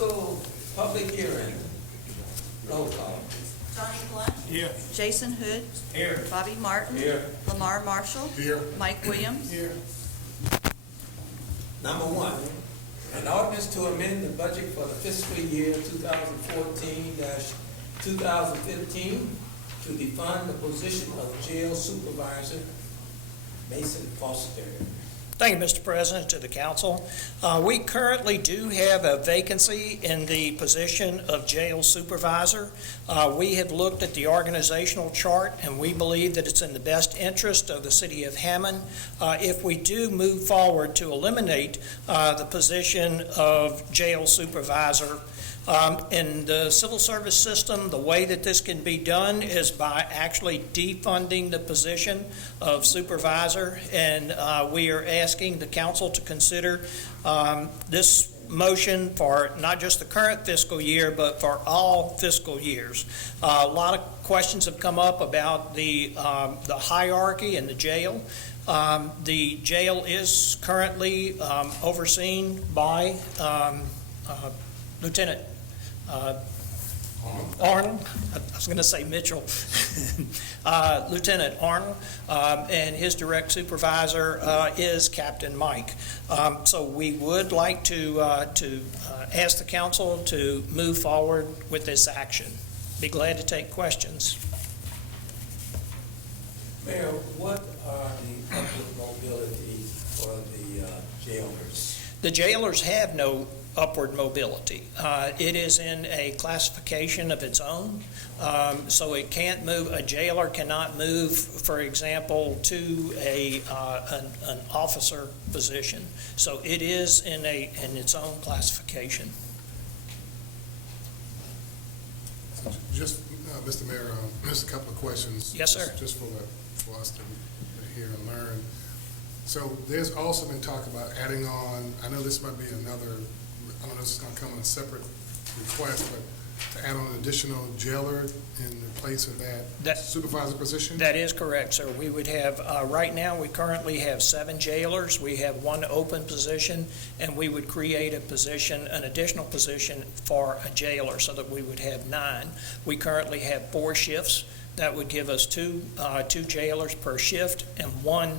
council public hearing. Roll call. Johnny Blunt. Here. Jason Hood. Here. Bobby Martin. Here. Lamar Marshall. Here. Mike Williams. Here. Number one, an ordinance to amend the budget for the fiscal year 2014-2015 to defund the position of jail supervisor. Mason Foster. Thank you, Mr. President, to the council. We currently do have a vacancy in the position of jail supervisor. We have looked at the organizational chart, and we believe that it's in the best interest of the city of Hammond if we do move forward to eliminate the position of jail supervisor. In the civil service system, the way that this can be done is by actually defunding the position of supervisor, and we are asking the council to consider this motion for not just the current fiscal year, but for all fiscal years. A lot of questions have come up about the hierarchy in the jail. The jail is currently overseen by Lieutenant Arnold. I was going to say Mitchell. Lieutenant Arnold, and his direct supervisor is Captain Mike. So we would like to ask the council to move forward with this action. Be glad to take questions. Mayor, what are the upward mobility for the jailers? The jailers have no upward mobility. It is in a classification of its own, so it can't move. A jailer cannot move, for example, to an officer position. So it is in its own classification. Just, Mr. Mayor, just a couple of questions. Yes, sir. Just for us to hear and learn. So there's also been talk about adding on, I know this might be another, I don't know if it's going to come on a separate request, but to add on an additional jailer in place of that supervisor position? That is correct, sir. We would have, right now, we currently have 7 jailers. We have 1 open position, and we would create a position, an additional position for a jailer, so that we would have 9. We currently have 4 shifts. That would give us 2 jailers per shift and 1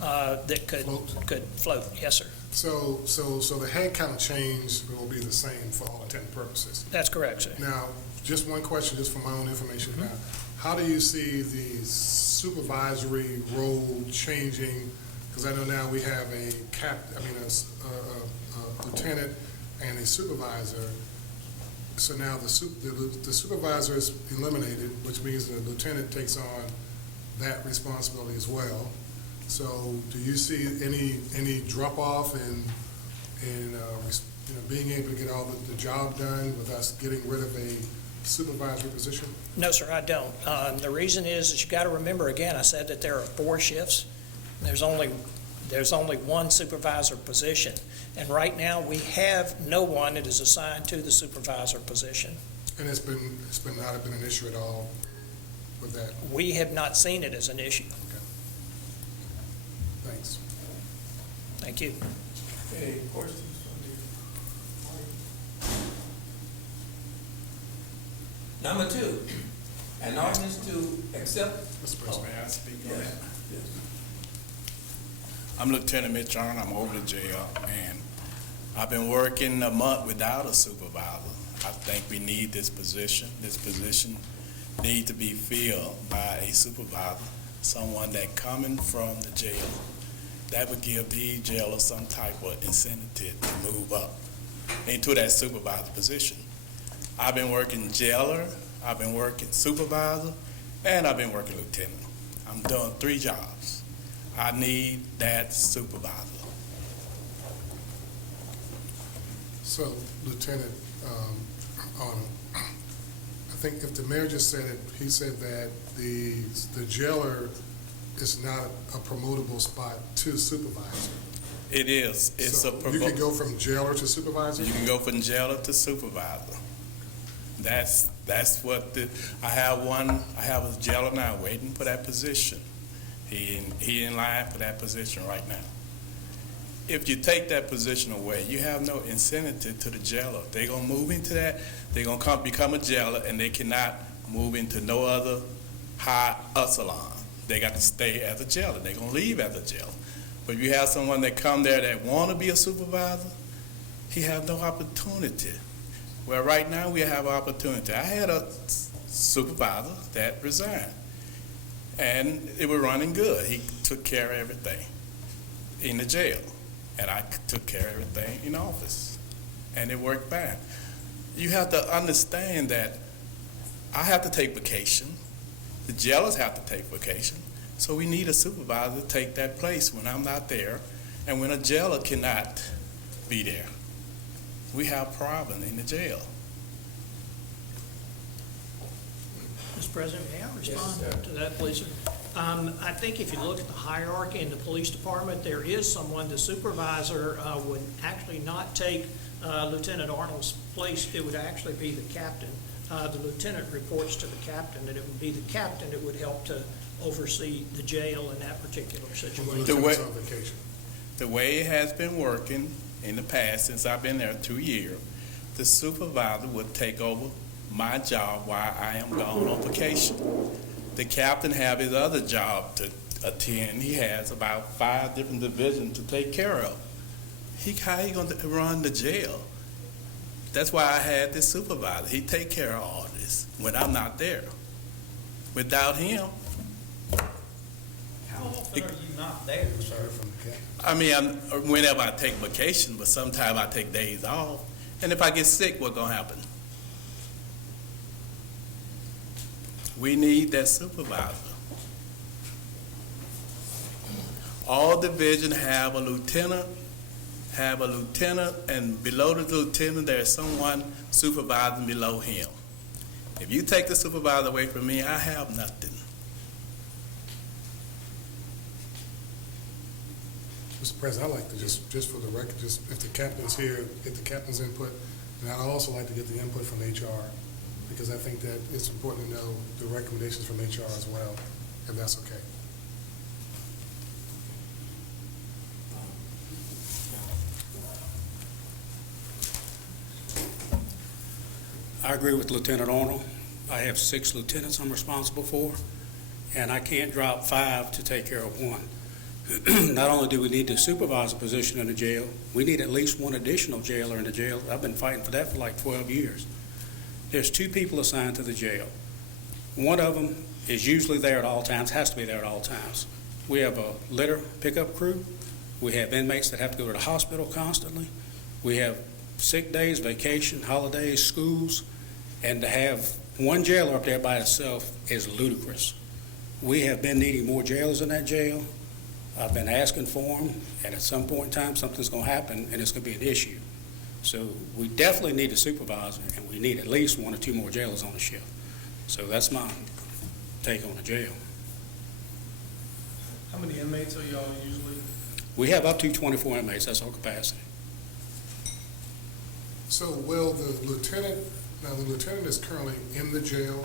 that could float. Yes, sir. So the head count change will be the same for all intent and purposes. That's correct, sir. Now, just one question, just for my own information. Now, how do you see the supervisory role changing? Because I know now we have a lieutenant and a supervisor. So now the supervisor is eliminated, which means the lieutenant takes on that responsibility as well. So, do you see any drop off in being able to get all the job done with us getting rid of a supervisory position? No, sir, I don't. The reason is that you got to remember, again, I said that there are 4 shifts. There's only 1 supervisor position, and right now we have no one that is assigned to the supervisor position. And it's not been an issue at all with that. We have not seen it as an issue. Thanks. Thank you. Any questions from you? Number 2, an ordinance to accept. Mr. President, may I speak on that? Yes. I'm Lieutenant Mitch Arnold. I'm over the jail, and I've been working a month without a supervisor. I think we need this position. This position needs to be filled by a supervisor, someone that coming from the jail. That would give the jailer some type of incentive to move up into that supervisor position. I've been working jailer, I've been working supervisor, and I've been working lieutenant. I'm doing 3 jobs. I need that supervisor. So, Lieutenant Arnold, I think if the mayor just said it, he said that the jailer is not a promotable spot to supervisor. It is. It's so you can go from jailer to supervisor? You can go from jailer to supervisor. That's what I have a jailer now waiting for that position. He in line for that position right now. if you take that position away, you have no incentive to the jailer. They're going to move into that, they're going to become a jailer, and they cannot move into no other high echelon. They got to stay as a jailer. They're going to leave as a jailer. But if you have someone that come there that want to be a supervisor, he have no opportunity. Well, right now we have an opportunity. I had a supervisor that resigned, and it was running good. He took care of everything in the jail, and I took care of everything in the office, and it worked fine. You have to understand that I have to take vacation. The jailers have to take vacation. So we need a supervisor to take that place when I'm not there, and when a jailer cannot be there. We have problems in the jail. Mr. President, may I respond Yes, sir. to that, please? I think if you look at the hierarchy in the police department, there is someone, the supervisor would actually not take Lieutenant Arnold's place. It would actually be the captain. The lieutenant reports to the captain, and it would be the captain that would help to oversee the jail in that particular When the situation. lieutenant's on vacation. The way it has been working in the past, since I've been there 2 years, the supervisor would take over my job while I am gone on vacation. The captain have his other job to attend. He has about 5 different divisions to take care of. How he going to run the jail? That's why I had this supervisor. He take care of all this when I'm not there. Without him, How often are you not there, sir? From the captain. I mean, whenever I take vacation, but sometimes I take days off. And if I get sick, what's going to happen? We need that supervisor. All divisions have a lieutenant, and below the lieutenant, there's someone supervising below him. If you take the supervisor away from me, I have nothing. Mr. President, I'd like to just for the record, just if the captain's here, get the captain's input, and I'd also like to get the input from HR, because I think that it's important to know the recommendations from HR as well, if that's okay. I agree with Lieutenant Arnold. I have 6 lieutenants I'm responsible for, and I can't drop 5 to take care of 1. Not only do we need to supervise a position in the jail, we need at least 1 additional jailer in the jail. I've been fighting for that for like 12 years. There's 2 people assigned to the jail. One of them is usually there at all times, has to be there at all times. We have a litter pickup crew. We have inmates that have to go to the hospital constantly. We have sick days, vacation, holidays, schools, and to have 1 jailer up there by itself is ludicrous. We have been needing more jailers in that jail. I've been asking for them, and at some point in time, something's going to happen, and it's going to be an issue. So we definitely need a supervisor, and we need at least 1 or 2 more jailers on the shift. So that's my take on the jail. How many inmates are y'all usually? We have up to 24 inmates. That's our capacity. So will the lieutenant is currently in the jail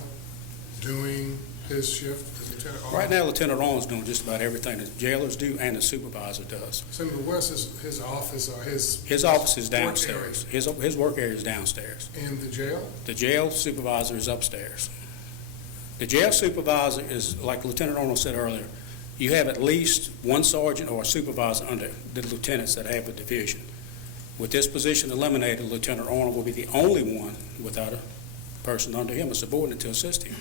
doing his shift, the Lieutenant Arnold? Right now, Lieutenant Arnold's doing just about everything the jailers do and the supervisor does. Senator, where's his office or his? His office is work downstairs. His work area is downstairs. area? In the jail? The jail supervisor is upstairs. The jail supervisor is, like Lieutenant Arnold said earlier, you have at least 1 sergeant or a supervisor under the lieutenants that have a division. With this position eliminated, Lieutenant Arnold will be the only one without a person under him, a subordinate to assist him.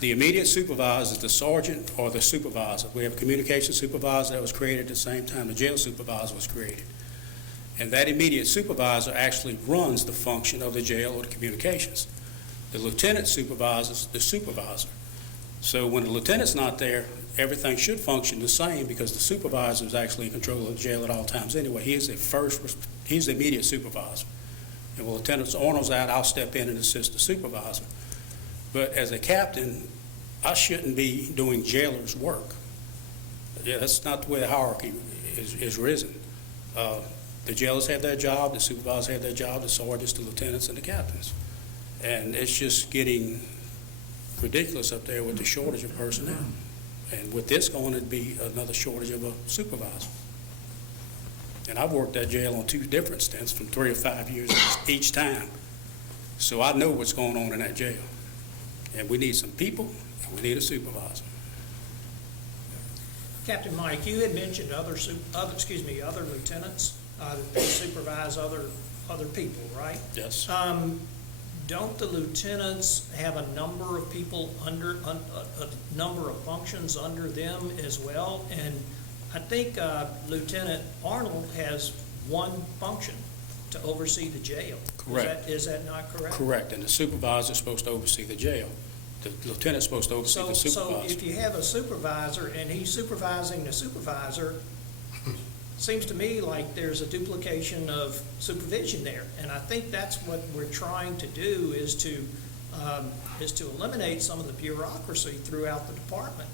The immediate supervisor is the sergeant or the supervisor. We have a communication supervisor that was created at the same time the jail supervisor was created. And that immediate supervisor actually runs the function of the jail or the communications. The lieutenant supervises the supervisor. So when the lieutenant's not there, everything should function the same because the supervisor is actually in control of the jail at all times anyway. He's the immediate supervisor. And when Lieutenant Arnold's out, I'll step in and assist the supervisor. But as a captain, I shouldn't be doing jailer's work. Yeah, that's not the way the hierarchy is risen. The jailers have their job, the supervisors have their job, the sergeants, the lieutenants, and the captains. And it's just getting ridiculous up there with the shortage of personnel. And with this going, it'd be another shortage of a supervisor. And I've worked that jail on 2 different stints from 3 or 5 years each time. So I know what's going on in that jail. And we need some people, and we need a supervisor. Captain Mike, you had mentioned other lieutenants that they supervise other people, right? Yes. Don't the lieutenants have a number of people under, a number of functions under them as well? And I think Lieutenant Arnold has one function, to oversee the jail. Correct. Is that not correct? Correct, and the supervisor is supposed to oversee the jail. The lieutenant's supposed to oversee the So supervisor. if you have a supervisor and he's supervising the supervisor, seems to me like there's a duplication of supervision there. And I think that's what we're trying to do, is to eliminate some of the bureaucracy throughout the department.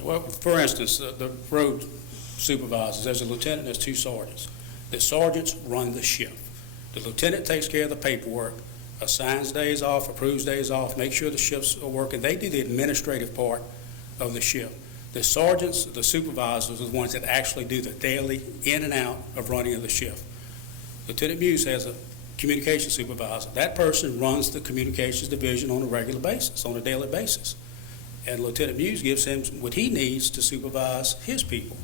Well, for instance, the road supervisors, there's a lieutenant, there's 2 sergeants. The sergeants run the shift. The lieutenant takes care of the paperwork, assigns days off, approves days off, makes sure the shifts are working. They do the administrative part of the shift. The sergeants, the supervisors, are the ones that actually do the daily in and out of running of the shift. Lieutenant Muse has a communications supervisor. That person runs the communications division on a regular basis, on a daily basis. And Lieutenant Muse gives him what he needs to supervise his people.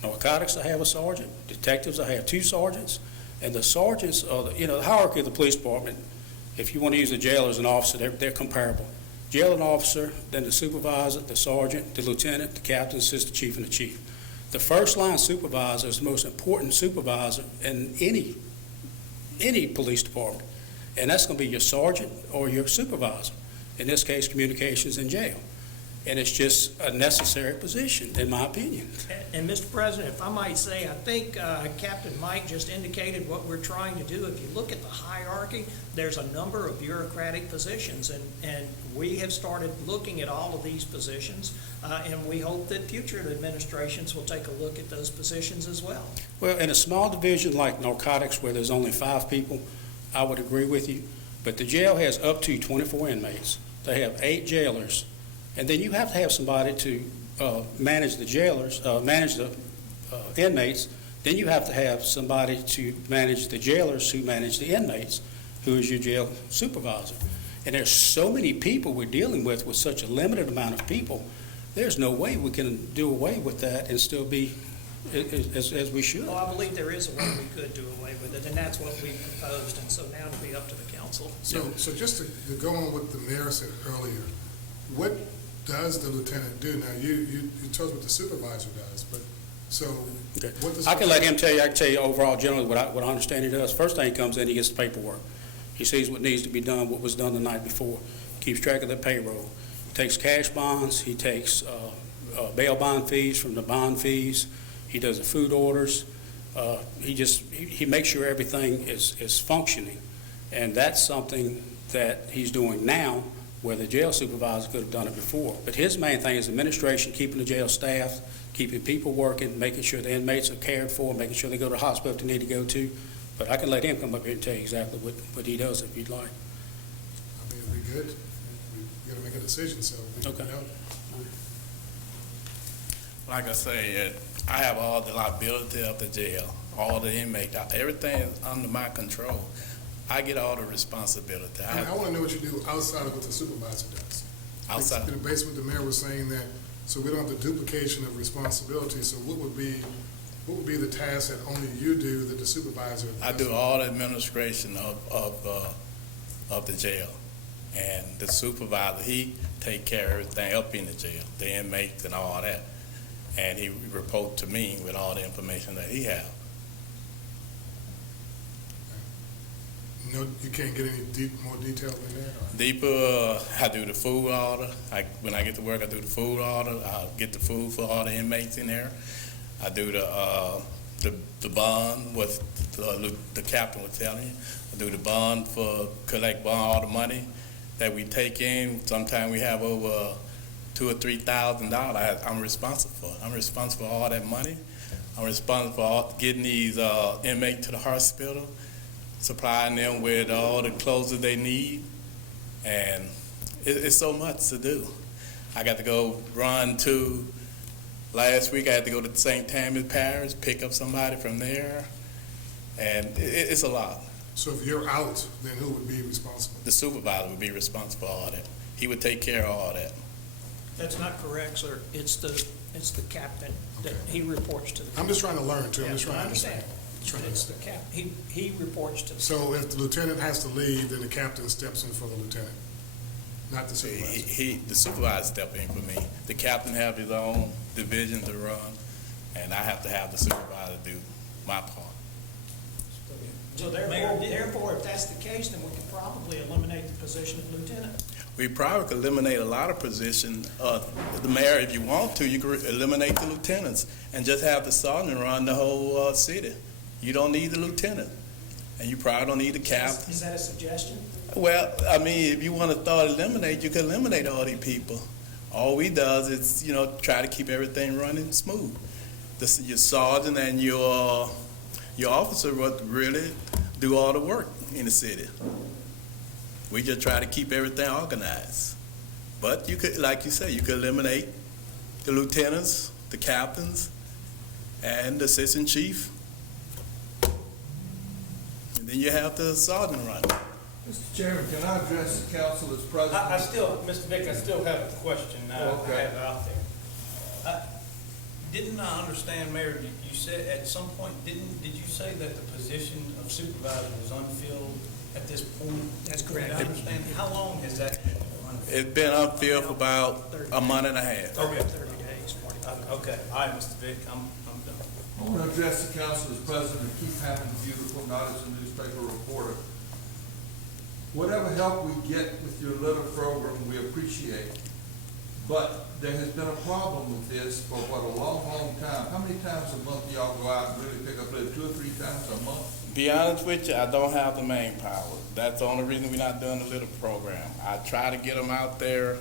Narcotics, I have a sergeant. Detectives, I have 2 sergeants. And the sergeants are, the hierarchy of the police department, if you want to use the jailer as an officer, they're comparable. Jail and officer, then the supervisor, the sergeant, the lieutenant, the captain, assistant chief, and the chief. The first line supervisor is the most important supervisor in any police department. And that's going to be your sergeant or your supervisor. In this case, communications in jail. And it's just a necessary position, in my opinion. And Mr. President, if I might say, I think Captain Mike just indicated what we're trying to do. If you look at the hierarchy, there's a number of bureaucratic positions, and we have started looking at all of these positions, and we hope that future administrations will take a look at those positions as well. Well, in a small division like narcotics where there's only 5 people, I would agree with you. But the jail has up to 24 inmates. They have 8 jailers. And then you have to have somebody to manage the jailers, manage the inmates. Then you have to have somebody to manage the jailers who manage the inmates, who is your jail supervisor. And there's so many people we're dealing with such a limited amount of people, there's no way we can do away with that and still be as we should. Well, I believe there is a way we could do away with it, and that's what we proposed, and so now it'll be up to the council. So just to go on what the mayor said earlier, what does the lieutenant do? Now, you told us what the supervisor does, but so Okay. what does... I can let him tell you. I can tell you overall generally what I understand he does. First thing he comes in, he gets the paperwork. He sees what needs to be done, what was done the night before, keeps track of the payroll, takes cash bonds, he takes bail bond fees from the bond fees, he does the food orders, he makes sure everything is functioning. And that's something that he's doing now, where the jail supervisor could have done it before. But his main thing is administration, keeping the jail staffed, keeping people working, making sure the inmates are cared for, making sure they go to the hospital if they need to go to. But I can let him come up here and tell you exactly what he does if you'd like. I mean, it'd be good. We got to make a decision, so we Okay. know. Like I say, I have all the liability of the jail, all the inmates, everything is under my control. I get all the responsibility. I want to know what you do outside of what the supervisor does. Outside. Based on what the mayor was saying, that so we don't have the duplication of responsibility. So what would be the task that only you do that the supervisor does? I do all the administration of the jail, and the supervisor, he take care of everything up in the jail, the inmates and all that, and he report to me with all the information that he have. No, you can't get any more detail than that? Or? Deeper, I do the food order. When I get to work, I do the food order. I get the food for all the inmates in there. I do the bond, what the captain was telling you. I do the bond for collect bond, all the money that we take in. Sometimes we have over $2,000 or $3,000. I'm responsible for it. I'm responsible for all that money. I'm responsible for getting these inmates to the hospital, supplying them with all the clothes that they need, and it's so much to do. I got to go run to, last week I had to go to St. Tammany Parish, pick up somebody from there, And it's a lot. So if you're out, then who would be responsible? The supervisor would be responsible for all that. He would take care of all that. That's not correct, sir. It's the captain that he reports to. I'm just trying to learn too. I'm just Yeah, trying I to understand. It's the captain. He reports to the. So if the lieutenant has to leave, then the captain steps in for the lieutenant, not the supervisor. The supervisor step in for me. The captain have his own division to run, and I have to have the supervisor do my part. So therefore, if that's the case, then we can probably eliminate the position of lieutenant. We probably could eliminate a lot of positions. The mayor, if you want to, you could eliminate the lieutenants and just have the sergeant run the whole city. You don't need the lieutenant, and you probably don't need the captain. Is that a suggestion? Well, I mean, if you want to start eliminate, you can eliminate all these people. All we does is, try to keep everything running smooth. Your sergeant and your officer would really do all the work in the city. We just try to keep everything organized. But you could, like you say, you could eliminate the lieutenants, the captains, and the assistant chief. And then you have the sergeant run. Mr. Chairman, can I address the council as president? Mr. Vick, I still have a question now. Okay. I have it out there. Didn't I understand, Mayor, you said at some point, did you say that the position of supervisor was unfilled at this point? That's correct. Did I understand? How long has that been unfilled? It's been unfilled for about a month and a half. Okay. 30 days, 45. Okay, all right, Mr. Vick, I'm done. I want to address the council as president and keep Hammond beautiful, not as a newspaper reporter. Whatever help we get with your litter program, we appreciate. But there has been a problem with this for a long, long time. How many times a month do y'all go out and really pick up litter? 2 or 3 times a month? Be honest with you, I don't have the manpower. That's the only reason we're not doing the litter program. I try to get them out there.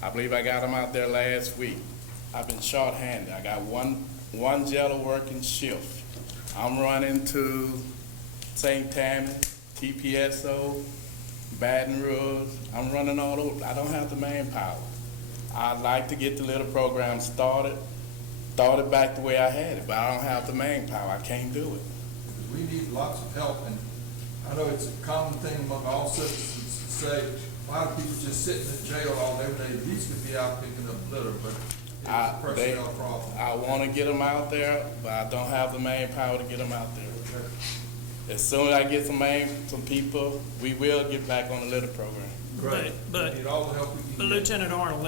I believe I got them out there last week. I've been short-handed. I got one jello working shift. I'm running to St. Tammany, TPSO, Baton Rouge. I'm running all over. I don't have the manpower. I'd like to get the litter program started back the way I had it, but I don't have the manpower. I can't do it. Because we need lots of help, and I know it's a common thing among all citizens to say, a lot of people just sitting in jail all day, they at least could be out picking up litter, but it's a personnel problem. I want to get them out there, but I don't have the manpower to get them out there. As soon as I get some people, we will get back on the litter program. Great. But We need all the help we can get. Lieutenant Arnold,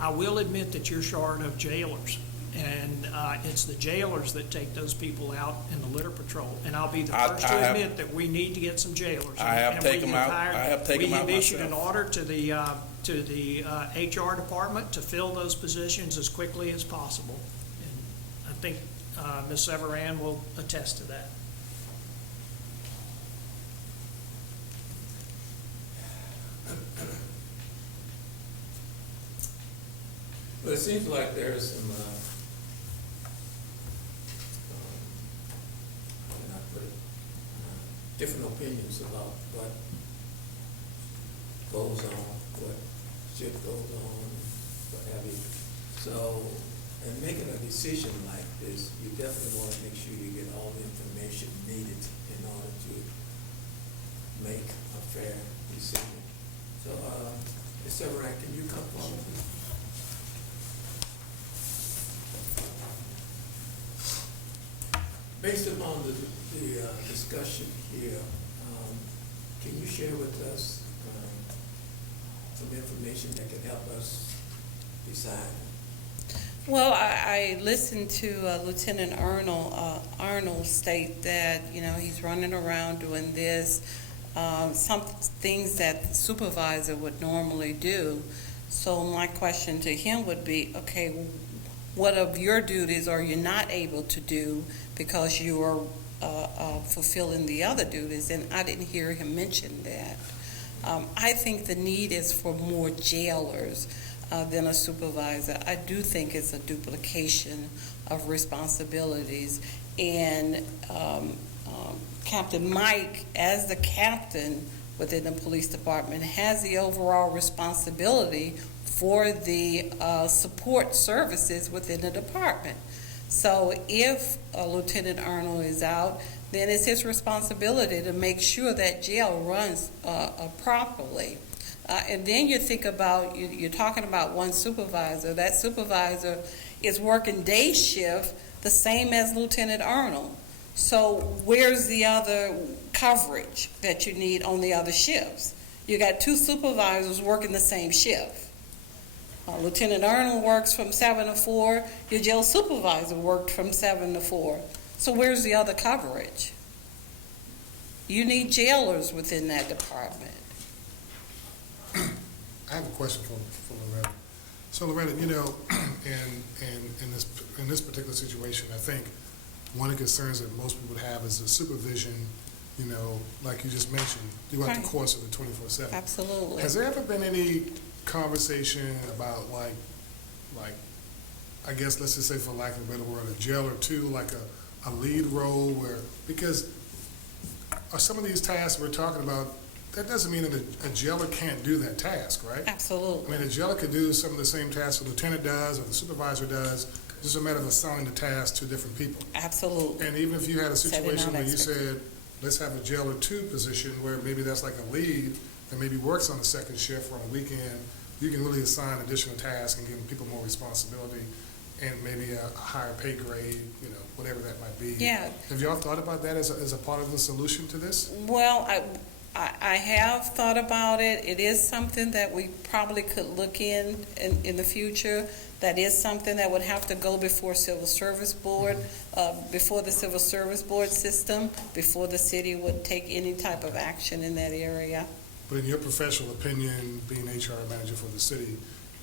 I will admit that you're short of jailers. And it's the jailers that take those people out in the litter patrol. And I'll be the first to admit that we need to get some jailers. I have And taken we them out. hired- I have taken them out We have issued an myself. order to the HR department to fill those positions as quickly as possible. And I think Ms. Severan will attest to that. But it seems like there's some, how can I put it, different opinions about what goes on, what should go on, what have you. So, in making a decision like this, you definitely want to make sure you get all the information needed in order to make a fair decision. So, Ms. Severan, can you come forward, please? Based upon the discussion here, can you share with us some information that can help us decide? Well, I listened to Lieutenant Arnold state that, he's running around doing this, some things that the supervisor would normally do. So my question to him would be, okay, what of your duties are you not able to do because you are fulfilling the other duties? And I didn't hear him mention that. I think the need is for more jailers than a supervisor. I do think it's a duplication of responsibilities. And Captain Mike, as the captain within the police department, has the overall responsibility for the support services within the department. So if Lieutenant Arnold is out, then it's his responsibility to make sure that jail runs properly. And then you think about, you're talking about one supervisor. That supervisor is working day shift the same as Lieutenant Arnold. So where's the other coverage that you need on the other shifts? You got two supervisors working the same shift. Lieutenant Arnold works from 7 to 4. Your jail supervisor worked from 7 to 4. So where's the other coverage? You need jailers within that department. I have a question for Loretta. So Loretta, you know, in this particular situation, I think one of the concerns that most people would have is the supervision, you know, like you just mentioned, throughout Right. the course of the 24/7. Absolutely. Has there ever been any conversation about like, I guess, let's just say for lack of a better word, a jail or two, like a lead role where, because some of these tasks we're talking about, that doesn't mean that a jailer can't do that task, right? I Absolutely. mean, a jailer could do some of the same tasks the lieutenant does or the supervisor does. It's just a matter of assigning the task to different people. Absolutely. And even if you had a Setting situation out where you expectations. said, let's have a jailer 2 position where maybe that's like a lead that maybe works on the second shift or on a weekend, you can really assign additional tasks and give people more responsibility and maybe a higher pay grade, you know, whatever that might be. Yeah. Have y'all thought about that as a part of the solution to this? Well, I have thought about it. It is something that we probably could look in the future. That is something that would have to go before Civil Service Board, before the Civil Service Board system, before the city would take any type of action in that area. But in your professional opinion, being HR manager for the city,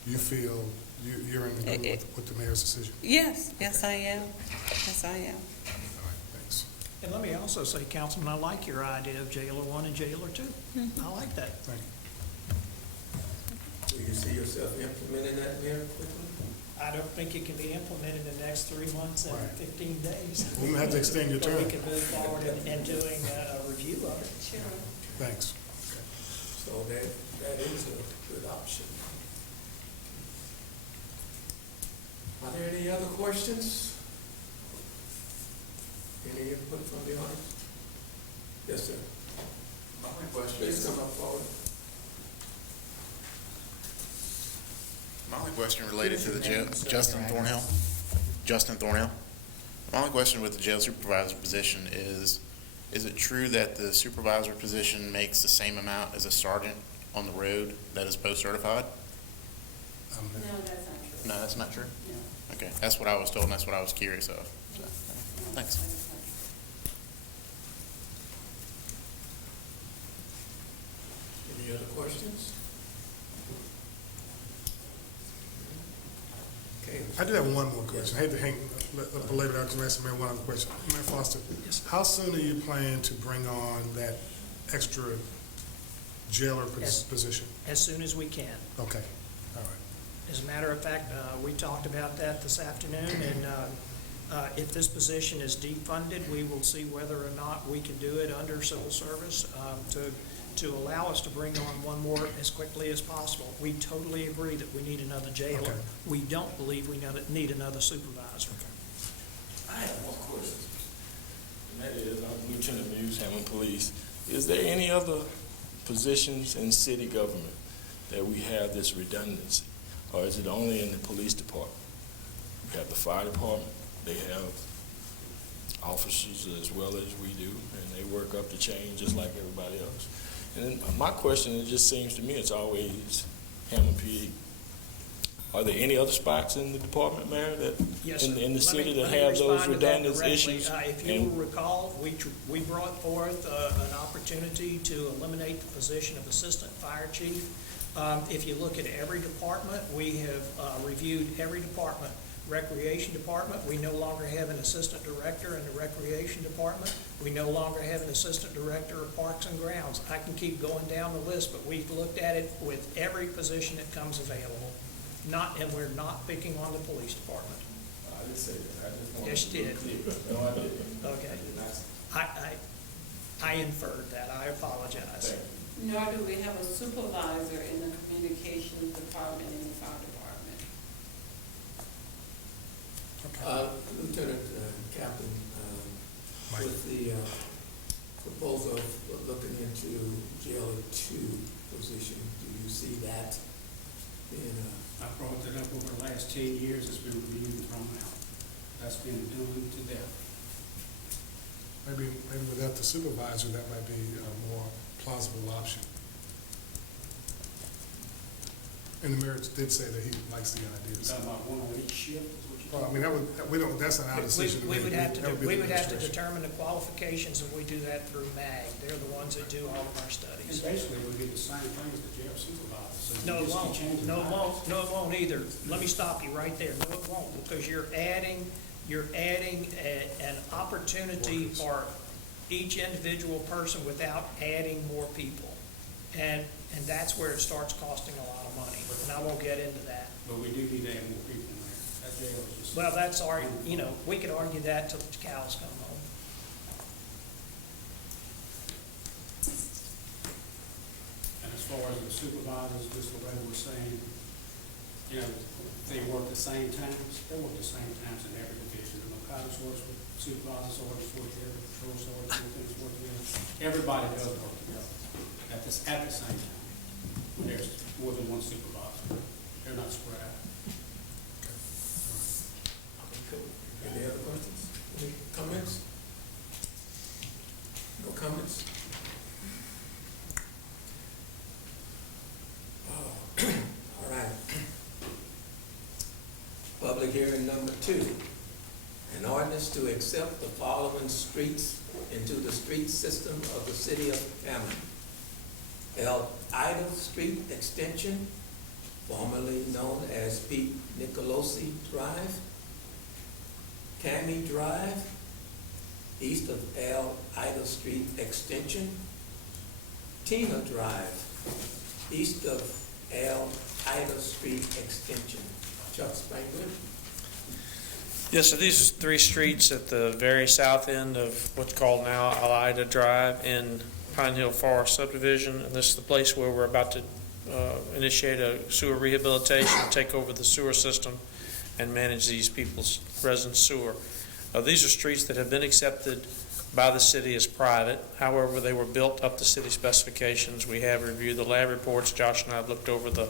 you feel you're in agreement with the mayor's decision? Yes, yes, I am. Yes, I am. All right, thanks. And let me also say, Councilman, I like your idea of jailer 1 and jailer 2. I like that. Thank you. Do you see yourself implementing that, Mayor, quickly? I don't think it can be implemented in the next 3 months and Right. 15 days. We're gonna have to extend your But we term. can move forward in doing a review of it. Thanks. So that is a good option. Are there any other questions? Any input from the audience? Yes, sir. My only question Please is, come up forward. my only question related to the jail, Justin Thornhill. Justin Thornhill. My only question with the jail supervisor position is it true that the supervisor position makes the same amount as a sergeant on the road that is post-certified? No, that's not true. No, that's not true? No. Okay, that's what I was told, and that's what I was curious of. So, thanks. Any other questions? Okay. I do have one more question. I hate to belabor that, because I'm asking Mayor one other question. Mayor Foster, how soon are you planning to bring on that extra jailer Yes. position? As soon as we can. Okay, all right. As a matter of fact, we talked about that this afternoon, and if this position is defunded, we will see whether or not we can do it under civil service to allow us to bring on one more as quickly as possible. We totally agree that we need another jailer. Okay. We don't believe we need another supervisor. I have one question, and that is, I'm Lieutenant Muse, Hammond Police. Is there any other positions in city government that we have this redundancy? Or is it only in the police department? We have the fire department, they have officers as well as we do, and they work up the chain just like everybody else. And then my question, it just seems to me, it's always Hammond PD. Are there any other spots in the department, Mayor, that Yes, in sir. the Let city me that have those respond to that redundant directly. issues? If you And- will recall, we brought forth an opportunity to eliminate the position of assistant fire chief. If you look at every department, we have reviewed every department. Recreation Department, we no longer have an assistant director in the Recreation Department. We no longer have an assistant director of Parks and Grounds. I can keep going down the list, but we've looked at it with every position that comes available. And we're not picking on the police department. I didn't say that, I just wanted Yes, to you be did. clear. No, I didn't. Okay. I did not. I inferred that. I apologize. Thank you. Nor do we have a supervisor in the communications department in the fire department. Lieutenant, Captain, With the proposal of looking into jailer 2 position, do you see that being I brought that up over the last 10 years, it's been reviewed and thrown out. That's been done to death. Maybe without the supervisor, that might be a more plausible option. And the mayor did say that he likes the idea. You're talking about one on each shift, is what you're Well, I talking mean, that's not our decision. We would have That would be we the would have to administration. determine the qualifications, and we do that through MAG. They're the ones that do all of our And studies. basically, we get the same thing as the jail supervisor. So you No, it just keep won't. changing No, it titles. won't. No, it won't either. Let me stop you right there. No, it won't, because you're adding an opportunity for each individual person without adding more people. And that's where it starts costing a lot of money, and I won't get into that. But we do need to add more people in there. That jail is just. Well, that's already, we could argue that till the cows come home. And as far as the supervisors, just the way we're saying, they work the same times, they work the same times in every division. The Mercados works with supervisors, sergeants work together, patrol sergeants, lieutenants work together. Everybody does work together at the same time. There's more than one supervisor. They're not spread out. Any other questions? Any comments? No comments? All right. Public hearing number 2. An ordinance to accept the following streets into the street system of the city of Hammond. Ida Street Extension, formerly known as Pete Nicolosi Drive. Tammy Drive, east of Ida Street Extension. Tina Drive, east of Ida Street Extension. Chuck Spangler. Yes, so these are 3 streets at the very south end of what's called now Alida Drive in Pine Hill Forest subdivision. And this is the place where we're about to initiate a sewer rehabilitation, take over the sewer system, and manage these people's resident sewer. These are streets that have been accepted by the city as private. However, they were built up to city specifications. We have reviewed the lab reports. Josh and I have looked over the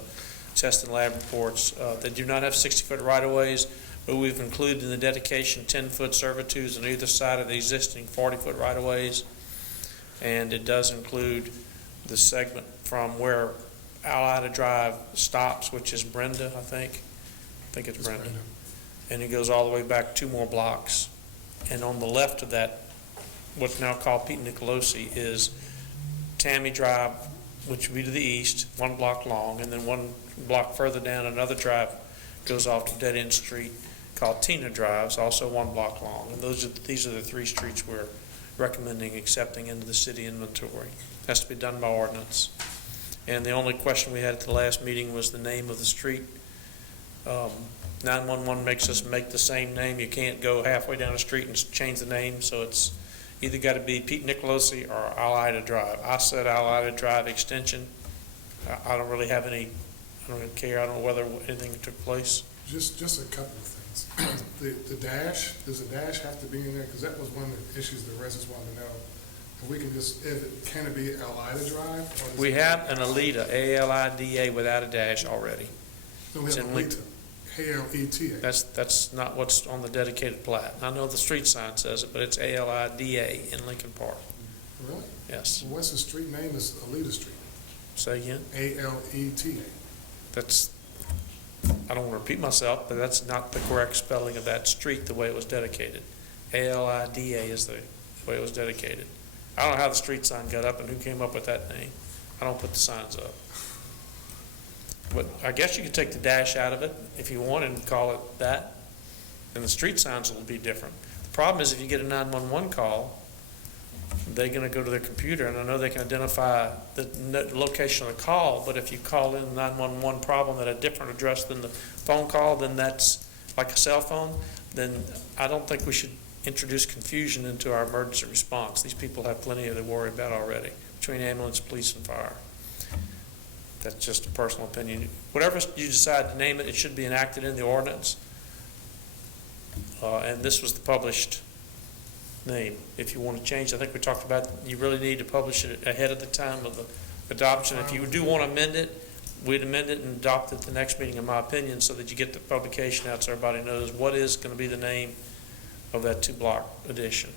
test and lab reports. They do not have 60-foot right-of-ways, but we've included in the dedication 10-foot servitudes on either side of the existing 40-foot right-of-ways. And it does include the segment from where Alida Drive stops, which is Brenda, I think it's Brenda. And it goes all the way back 2 more blocks. And on the left of that, what's now called Pete Nicolosi, is Tammy Drive, which would be to the east, 1 block long, and then 1 block further down, another drive goes off to Dead End Street called Tina Drive, also 1 block long. And these are the 3 streets we're recommending accepting into the city inventory. It has to be done by ordinance. And the only question we had at the last meeting was the name of the street. 911 makes us make the same name. You can't go halfway down the street and change the name, so it's either got to be Pete Nicolosi or Alida Drive. I said Alida Drive Extension. I don't really have any, I don't really care. I don't know whether anything took place. Just a couple of things. The dash, does the dash have to be in there? Because that was one of the issues the residents wanted to know. If we can just, can it be Alida Drive? We have an Alida, A-L-I-D-A, without a dash already. No, we It's have in Alita, A-L-E-T-A. That's not what's on the dedicated plat. I know the street sign says it, but it's A-L-I-D-A in Lincoln Park. Really? Yes. Well, what's the street name? Is Alita Street. Say again? A-L-E-T-A. That's, I don't want to repeat myself, but that's not the correct spelling of that street the way it was dedicated. A-L-I-D-A is the way it was dedicated. I don't know how the street sign got up and who came up with that name. I don't put the signs up. But I guess you could take the dash out of it if you want and call it that. And the street signs will be different. The problem is if you get a 911 call, they're going to go to their computer, and I know they can identify the location of the call, but if you call in a 911 problem at a different address than the phone call, then that's like a cell phone, then I don't think we should introduce confusion into our emergency response. These people have plenty to worry about already, between ambulance, police, and fire. That's just a personal opinion. Whatever you decide to name it, it should be enacted in the ordinance. And this was the published name if you want to change. I think we talked about you really need to publish it ahead of the time of the adoption. If you do want to amend it, we'd amend it and adopt it at the next meeting, in my opinion, so that you get the publication out so everybody knows what is going to be the name of that two-block addition.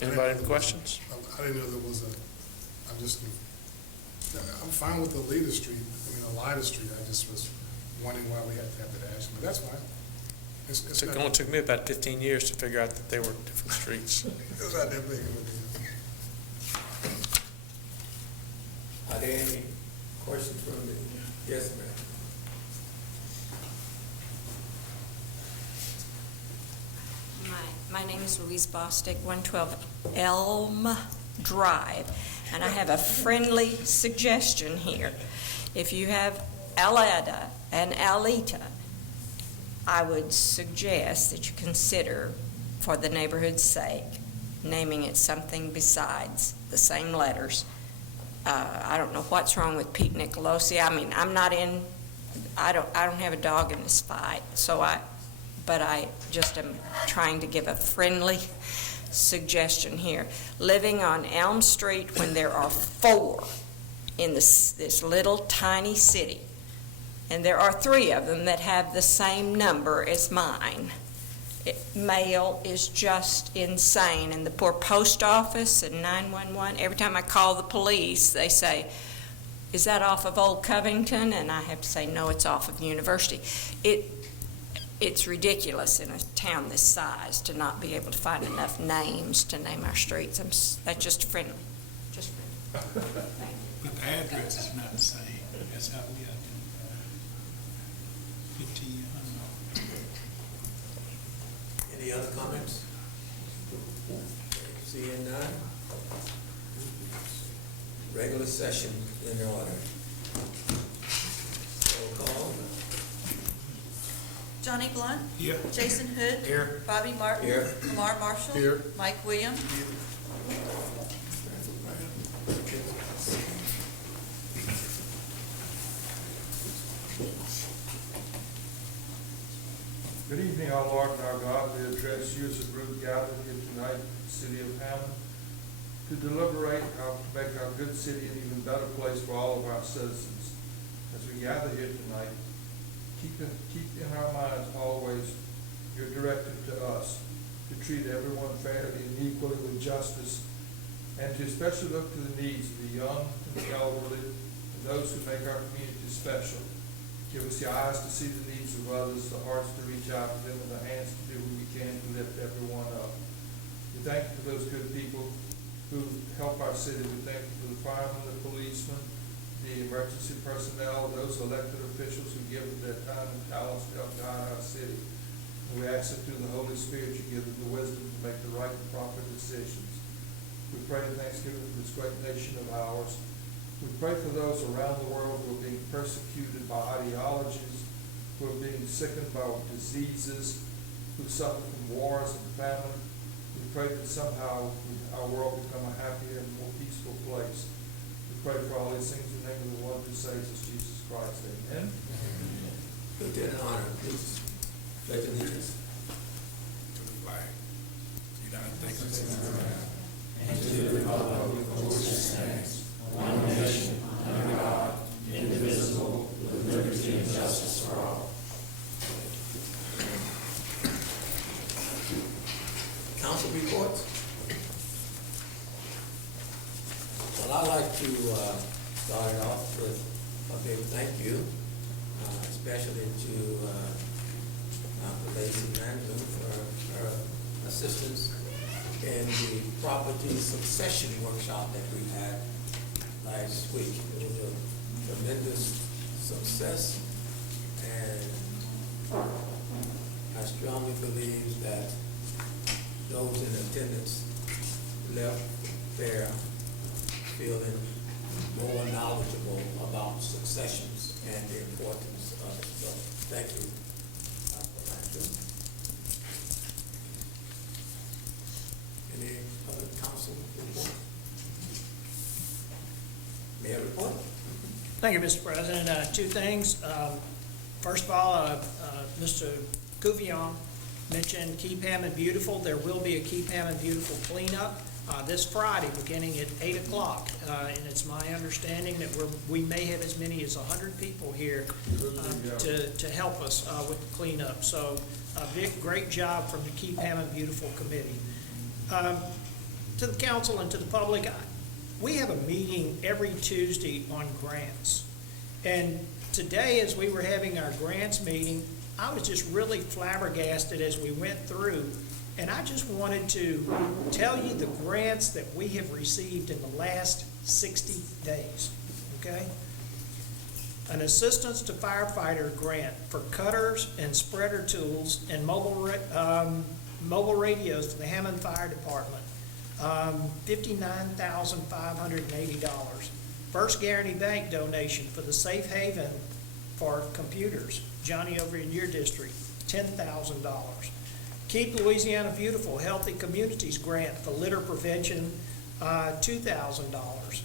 Anybody have questions? I didn't know there was I'm fine with the Alida Street, Alida Street. I just was wondering why we had to have that action, but that's fine. It's It not, only took me about 15 years to figure out that they were different streets. it's not that big of a deal. Are there any questions from the, yes, ma'am? My name is Louise Bostic, 112 Elm Drive, and I have a friendly suggestion here. If you have Alida and Alita, I would suggest that you consider, for the neighborhood's sake, naming it something besides the same letters. I don't know what's wrong with Pete Nicolosi. I mean, I don't have a dog in this fight, but I just am trying to give a friendly suggestion here. Living on Elm Street when there are 4 in this little tiny city, and there are 3 of them that have the same number as mine. Mail is just insane, and the poor post office and 911, every time I call the police, they say, is that off of Old Covington? And I have to say, no, it's off of University. It's ridiculous in a town this size to not be able to find enough names to name our streets. That's just friendly. Just friendly. But the address is not the same. That's how we identify 15 years. Any other comments? Seeing none? Regular session in order. Roll call. Johnny Blunt. Here. Jason Hood. Here. Bobby Martin. Here. Lamar Marshall. Here. Mike Williams. Good evening, our Lord and our God. We address you as a group gathered here tonight in the city of Hammond to deliberate how to make our good city an even better place for all of our citizens. As we gather here tonight, keep in our minds always your directive to us to treat everyone fairly and equally with justice, and to especially look to the needs of the young and the elderly and those who make our community special. Give us the eyes to see the needs of others, the hearts to reach out to them, and the hands to do what we can to lift everyone up. We thank you for those good people who help our city. We thank you for the firemen, the policemen, the emergency personnel, those elected officials who give their time and talents to help guide our city. And we ask that through the Holy Spirit you give them the wisdom to make the right and proper decisions. We pray in thanksgiving for this great nation of ours. We pray for those around the world who are being persecuted by ideologies, who are being sickened by diseases, who suffer from wars and famine. We pray that somehow our world become a happier and more peaceful place. We pray for all these things in the name of the one who saves us, Jesus Christ. Amen. Lieutenant Honor, please pledge allegiance. To the flag, United States of America. And to the republic for which it stands, one nation, under God, indivisible, with liberty and justice for all. Council reports? Well, I'd like to start it off with a big thank you, especially to Dr. Lacey Manson for her assistance in the property succession workshop that we had last week. It was a tremendous success, and I strongly believe that those in attendance left there feeling more knowledgeable about successions and the importance of it. So, thank you, Dr. Manson. Any other council report? Mayor report? Thank you, Mr. President. 2 things. First of all, Mr. Gouvion mentioned Keep Hammond Beautiful. There will be a Keep Hammond Beautiful cleanup this Friday, beginning at 8 o'clock. And it's my understanding that we may have as many as 100 people here to help us with the cleanup. So great job from the Keep Hammond Beautiful Committee. To the council and to the public, we have a meeting every Tuesday on grants. And today, as we were having our grants meeting, I was just really flabbergasted as we went through. And I just wanted to tell you the grants that we have received in the last 60 days, okay? An assistance to firefighter grant for cutters and spreader tools and mobile radios for the Hammond Fire Department, $59,580. First Guarantee Bank donation for the Safe Haven for computers. Johnny, over in your district, $10,000. Keep Louisiana Beautiful Healthy Communities grant for litter prevention, $2,000.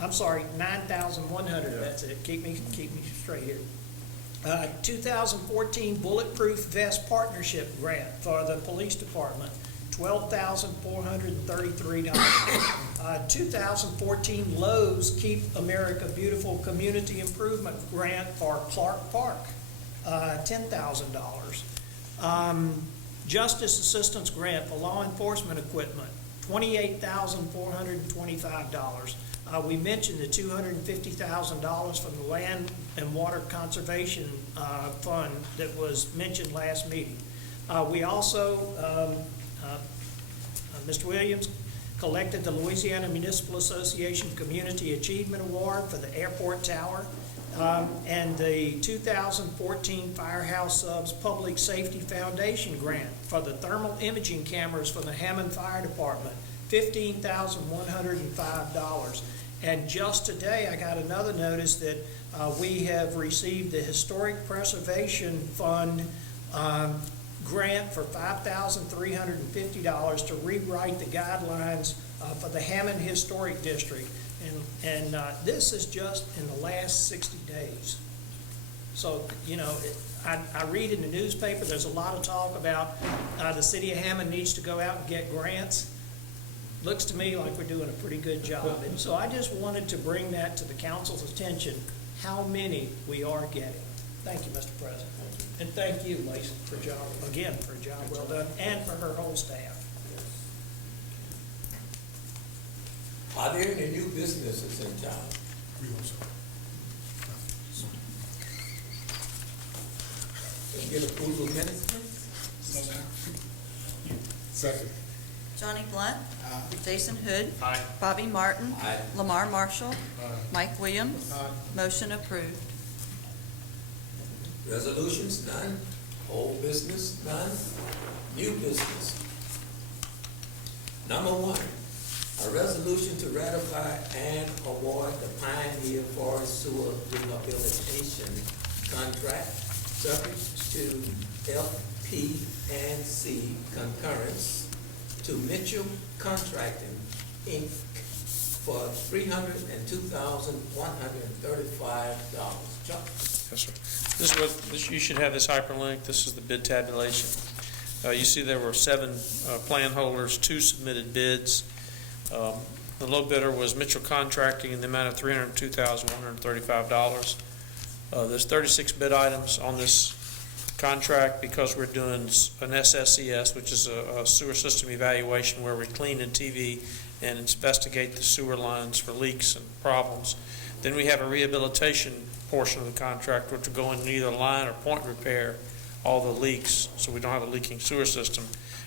I'm sorry, $9,100. That's it. Keep me straight here. 2014 Bulletproof Vest Partnership grant for the police department, $12,433. 2014 Lowe's Keep America Beautiful Community Improvement grant for Clark Park, $10,000. Justice Assistance Grant for law enforcement equipment, $28,425. We mentioned the $250,000 from the Land and Water Conservation Fund that was mentioned last meeting. We also, Mr. Williams collected the Louisiana Municipal Association Community Achievement Award for the airport tower. And the 2014 Firehouse Subs Public Safety Foundation grant for the thermal imaging cameras for the Hammond Fire Department, $15,105. And just today, I got another notice that we have received the Historic Preservation Fund grant for $5,350 to rewrite the guidelines for the Hammond Historic District. And this is just in the last 60 days. So, you know, I read in the newspaper, there's a lot of talk about the city of Hammond needs to go out and get grants. Looks to me like we're doing a pretty good job. And so I just wanted to bring that to the council's attention, how many we are getting. Thank you, Mr. President. And thank you, Lacey, for a job well done, and for her whole staff. Are there any new businesses in town? Can we get approval of minutes, please? Second. Johnny Blunt. Jason Hood. Aye. Bobby Martin. Aye. Lamar Marshall. Mike Williams. Motion approved. Resolutions, none. Old business, none. New business. Number one, a resolution to ratify and award the Pioneer Forest Sewer Rehabilitation Contract subject to FP&C concurrence to Mitchell Contracting, Inc. for $302,135. Chuck? Yes, sir. You should have this hyperlink. This is the bid tabulation. You see there were 7 plan holders, 2 submitted bids. The low bidder was Mitchell Contracting in the amount of $302,135. There's 36 bid items on this contract because we're doing an SSES, which is a sewer system evaluation where we clean and TV and investigate the sewer lines for leaks and problems. Then we have a rehabilitation portion of the contract, which will go in either line or point repair all the leaks so we don't have a leaking sewer system.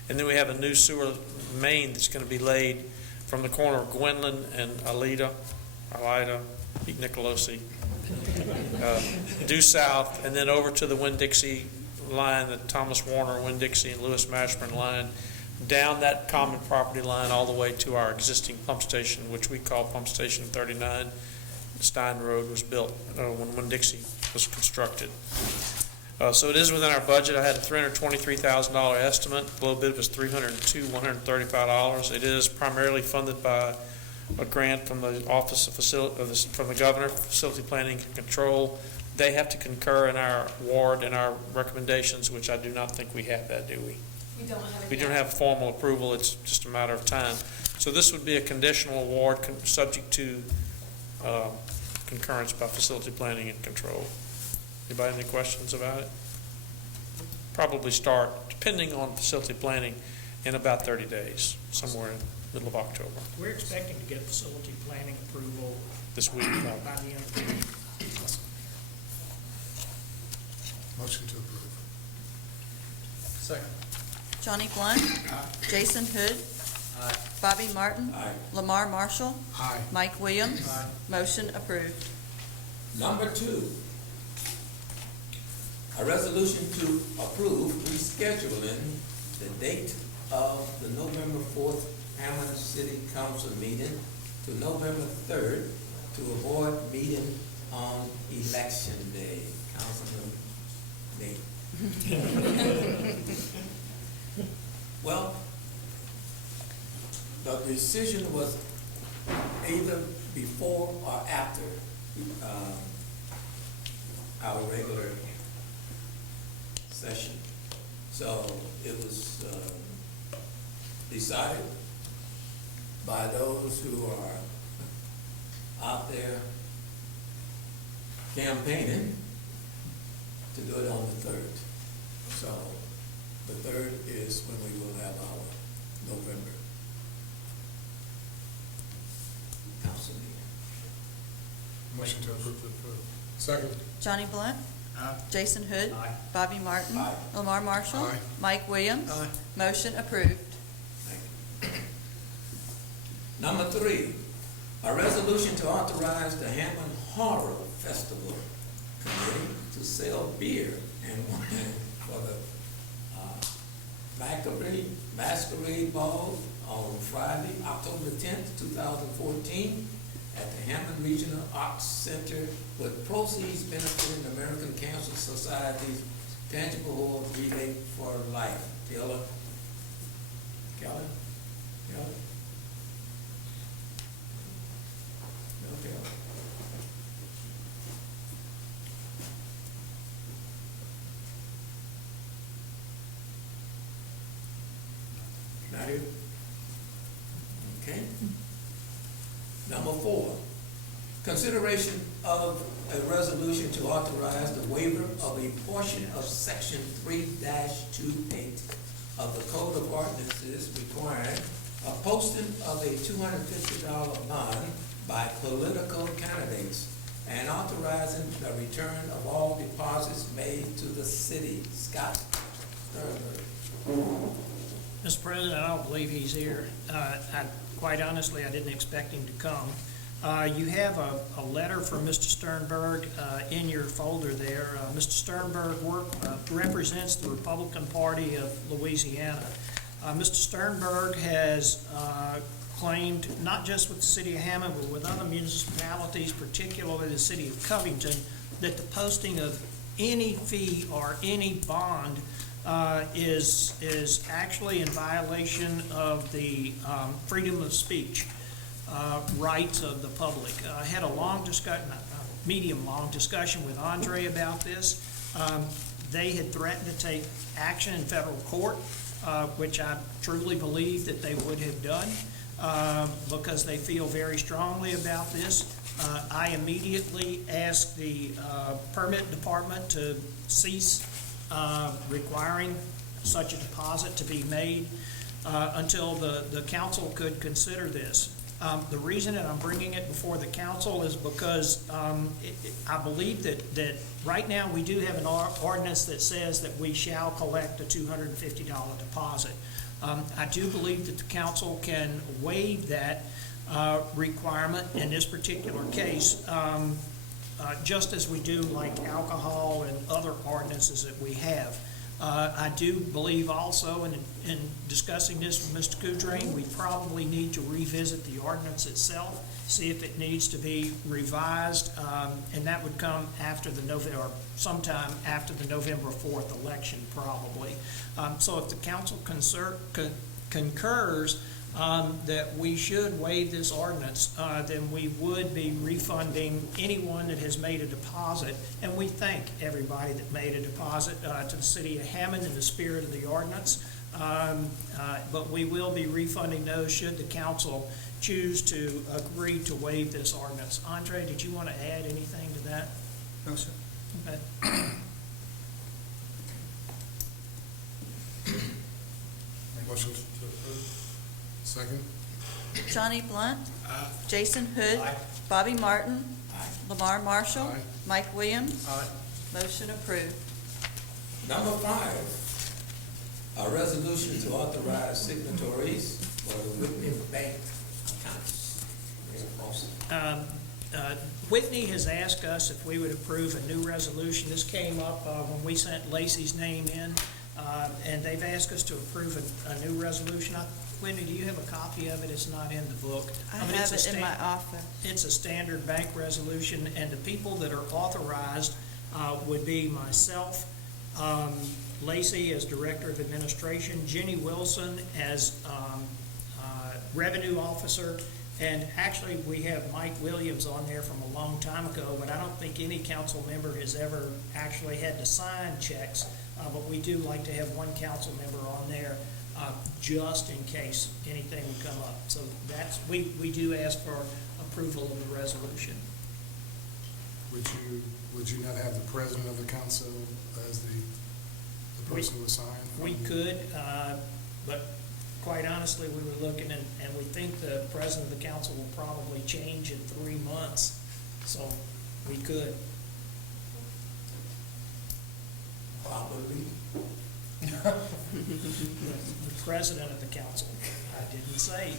And then we have a new sewer main that's going to be laid from the corner of Gwendolyn and Alida, Pete Nicolosi, due south, and then over to the Winn-Dixie line, the Thomas Warner, Winn-Dixie, and Lewis Mashburn line, down that common property line all the way to our existing pump station, which we call Pump Station 39. Stein Road was built when Winn-Dixie was constructed. So it is within our budget. I had a $323,000 estimate. The low bid was $302,135. It is primarily funded by a grant from the Office of from the Governor, Facility Planning and Control, They have to concur in our award and our recommendations, which I do not think we have that, do we? We don't have We don't have formal approval, it's just a matter of time. So this would be a conditional award subject to concurrence by facility planning and control. Anybody have any questions about it? Probably start, depending on facility planning, in about 30 days, somewhere in the middle of October, We're expecting to get facility planning approval this week. by the end of the week. Motion to approve. Second. Johnny Blunt. Jason Hood. Bobby Martin. Aye. Lamar Marshall. Aye. Mike Williams. Motion approved. Number 2, a resolution to approve rescheduling the date of the November 4th Hammond City Council meeting to November 3rd to avoid meeting on Election Day. Councilman Nate. Well, the decision was either before or after our regular session. So it was decided by those who are out there campaigning to do it on the 3rd. So the 3rd is when we will have our November council meeting. Motion to approve. Second. Johnny Blunt. Jason Hood. Bobby Martin. Aye. Lamar Marshall. Aye. Mike Williams. Motion approved. Thank you. Number 3, a resolution to authorize the Hammond Horror Festival Committee to sell beer and wine for the Masquerade Ball on Friday, October 10th, 2014, at the Hammond Regional Arts Center, with proceeds benefiting American Cancer Society's Tangible Award Relay for Life. Kelly? No, Kelly. Not here? Okay. Number 4, consideration of a resolution to authorize the waiver of a portion of section 3-28 of the Code of Ordinances requiring a posting of a $250 bond by political candidates and authorizing the return of all deposits made to the city. Scott Sternberg. Mr. President, I don't believe he's here. Quite honestly, I didn't expect him to come. You have a letter from Mr. Sternberg in your folder there. Mr. Sternberg represents the Republican Party of Louisiana. Mr. Sternberg has claimed, not just with the city of Hammond, but with other municipalities, particularly the city of Covington, that the posting of any fee or any bond is actually in violation of the freedom of speech rights of the public. I had a medium-long discussion with Andre about this. They had threatened to take action in federal court, which I truly believe that they would have done because they feel very strongly about this. I immediately asked the permit department to cease requiring such a deposit to be made until the council could consider this. The reason that I'm bringing it before the council is because I believe that right now we do have an ordinance that says that we shall collect a $250 deposit. I do believe that the council can waive that requirement in this particular case, just as we do like alcohol and other ordinances that we have. I do believe also in discussing this with Mr. Coudrain, we probably need to revisit the ordinance itself, see if it needs to be revised, and that would come after or sometime after the November 4th election probably. So if the council concurs, that we should waive this ordinance, then we would be refunding anyone that has made a deposit, and we thank everybody that made a deposit to the city of Hammond in the spirit of the ordinance. But we will be refunding those should the council choose to agree to waive this ordinance. Andre, did you want to add anything to that? No, sir. Okay. Motion to approve. Second. Johnny Blunt. Jason Hood. Bobby Martin. Lamar Marshall. Aye. Mike Williams. Aye. Motion approved. Number 5, a resolution to authorize signatories for the Whitney Bank accounts. Mayor Foster. Whitney has asked us if we would approve a new resolution. This came up when we sent Lacey's name in, and they've asked us to approve a new resolution. Whitney, do you have a copy of it? It's not in the book. I mean, have it's it in my office. It's a standard bank resolution, and the people that are authorized would be myself, Lacey as Director of Administration, Jenny Wilson as Revenue Officer, and actually, we have Mike Williams on there from a long time ago, but I don't think any council member has ever actually had to sign checks. But we do like to have one council member on there just in case anything would come up. So we do ask for approval of the resolution. Would you not have the president of the council as the person who was signed? We could, but quite honestly, we were looking and we think the president of the council will probably change in 3 months. So we could. Probably. The president of the council. I didn't say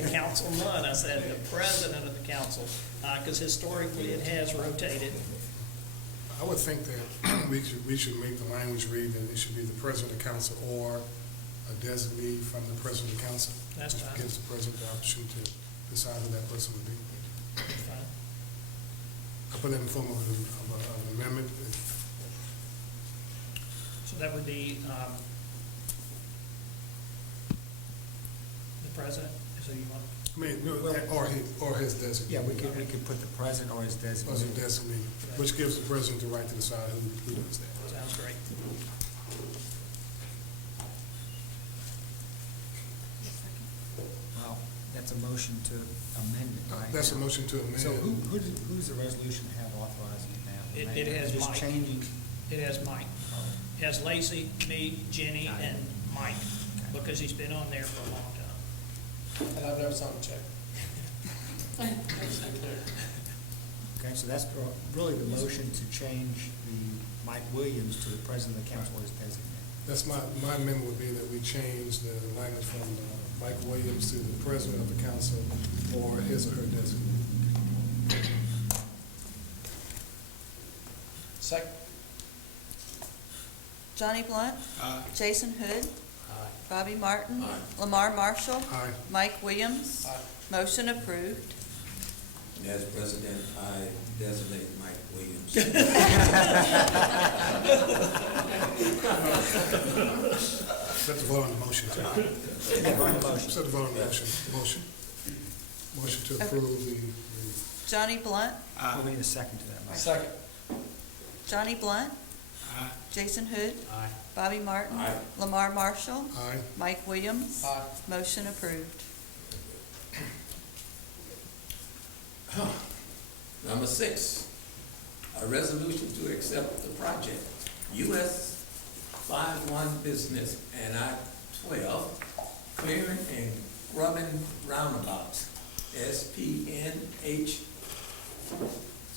the councilman. I said the president of the council, because historically it has rotated. I would think that we should make the language read that it should be the president of the council or a designee from the president of the council. That's fine. Which gives the president the option to decide who that person would be. That's fine. I put it in the form of an amendment. So that would be the president, so you want? I mean, no, or his designee. Yeah, we could put the president or his designee. Or his designee, which gives the president the right to decide who does that. Sounds great. Well, that's a motion to amend it, right? That's a motion to amend. So who's the resolution have authorizing it now? It has Just Mike. changing. It has Mike. It has Lacey, me, Jenny, and Mike, because he's been on there for a long time. And I've never signed a check. Okay, so that's really the motion to change the Mike Williams to the president of the council as designated. That's my amendment would be that we change the language from Mike Williams to the president of the council or his or her designee. Second. Johnny Blunt. Jason Hood. Bobby Martin. Aye. Lamar Marshall. Aye. Mike Williams. Motion approved. As president, I designate Mike Williams. Set the vote on the motion. Set the vote on the motion. Motion to approve the Johnny Blunt. We need a second to that motion. Second. Johnny Blunt. Jason Hood. Aye. Bobby Martin. Aye. Lamar Marshall. aye. Mike Williams. Aye. Motion approved. Number 6, a resolution to accept the project US 51 Business and I-12 Clearing and Grubbing Roundabouts, SPNH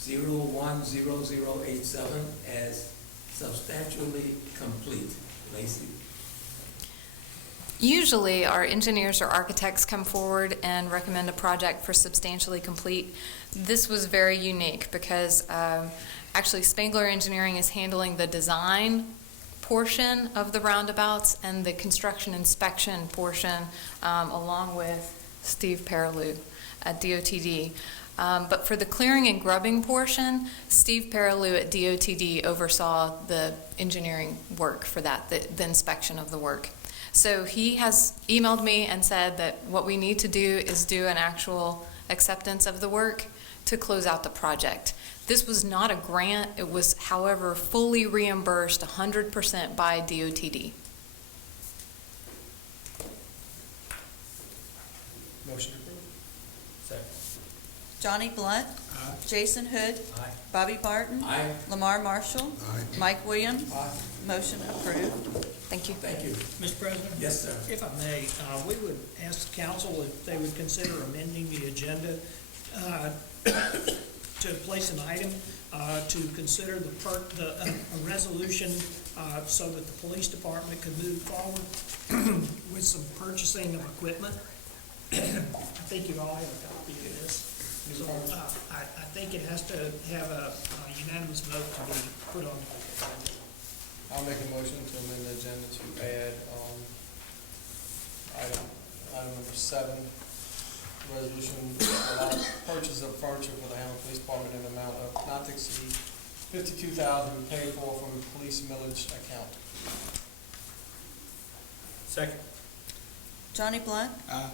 010087 as substantially complete. Lacey. Usually, our engineers or architects come forward and recommend a project for substantially complete. This was very unique because actually Spangler Engineering is handling the design portion of the roundabouts and the construction inspection portion along with Steve Perilou at DOTD. But for the clearing and grubbing portion, Steve Perilou at DOTD oversaw the engineering work for that, the inspection of the work. So he has emailed me and said that what we need to do is do an actual acceptance of the work to close out the project. This was not a grant. It was, however, fully reimbursed 100% by DOTD. Motion approved. Second. Johnny Blunt. Jason Hood. Aye. Bobby Barton. Aye. Lamar Marshall. Aye. Mike Williams. Motion approved. Thank you. Thank you. Mr. President? Yes, sir. If I may, we would ask the council if they would consider amending the agenda to place an item to consider a resolution so that the police department could move forward with some purchasing of equipment. I think you all have a copy of this. So I think it has to have a unanimous vote to be put on the agenda. I'll make a motion to amend the agenda to add, item number 7, resolution allowing purchase of furniture for the Hammond Police Department in an amount of not to exceed $52,000 to be paid for from the police millage account. Second. Johnny Blunt.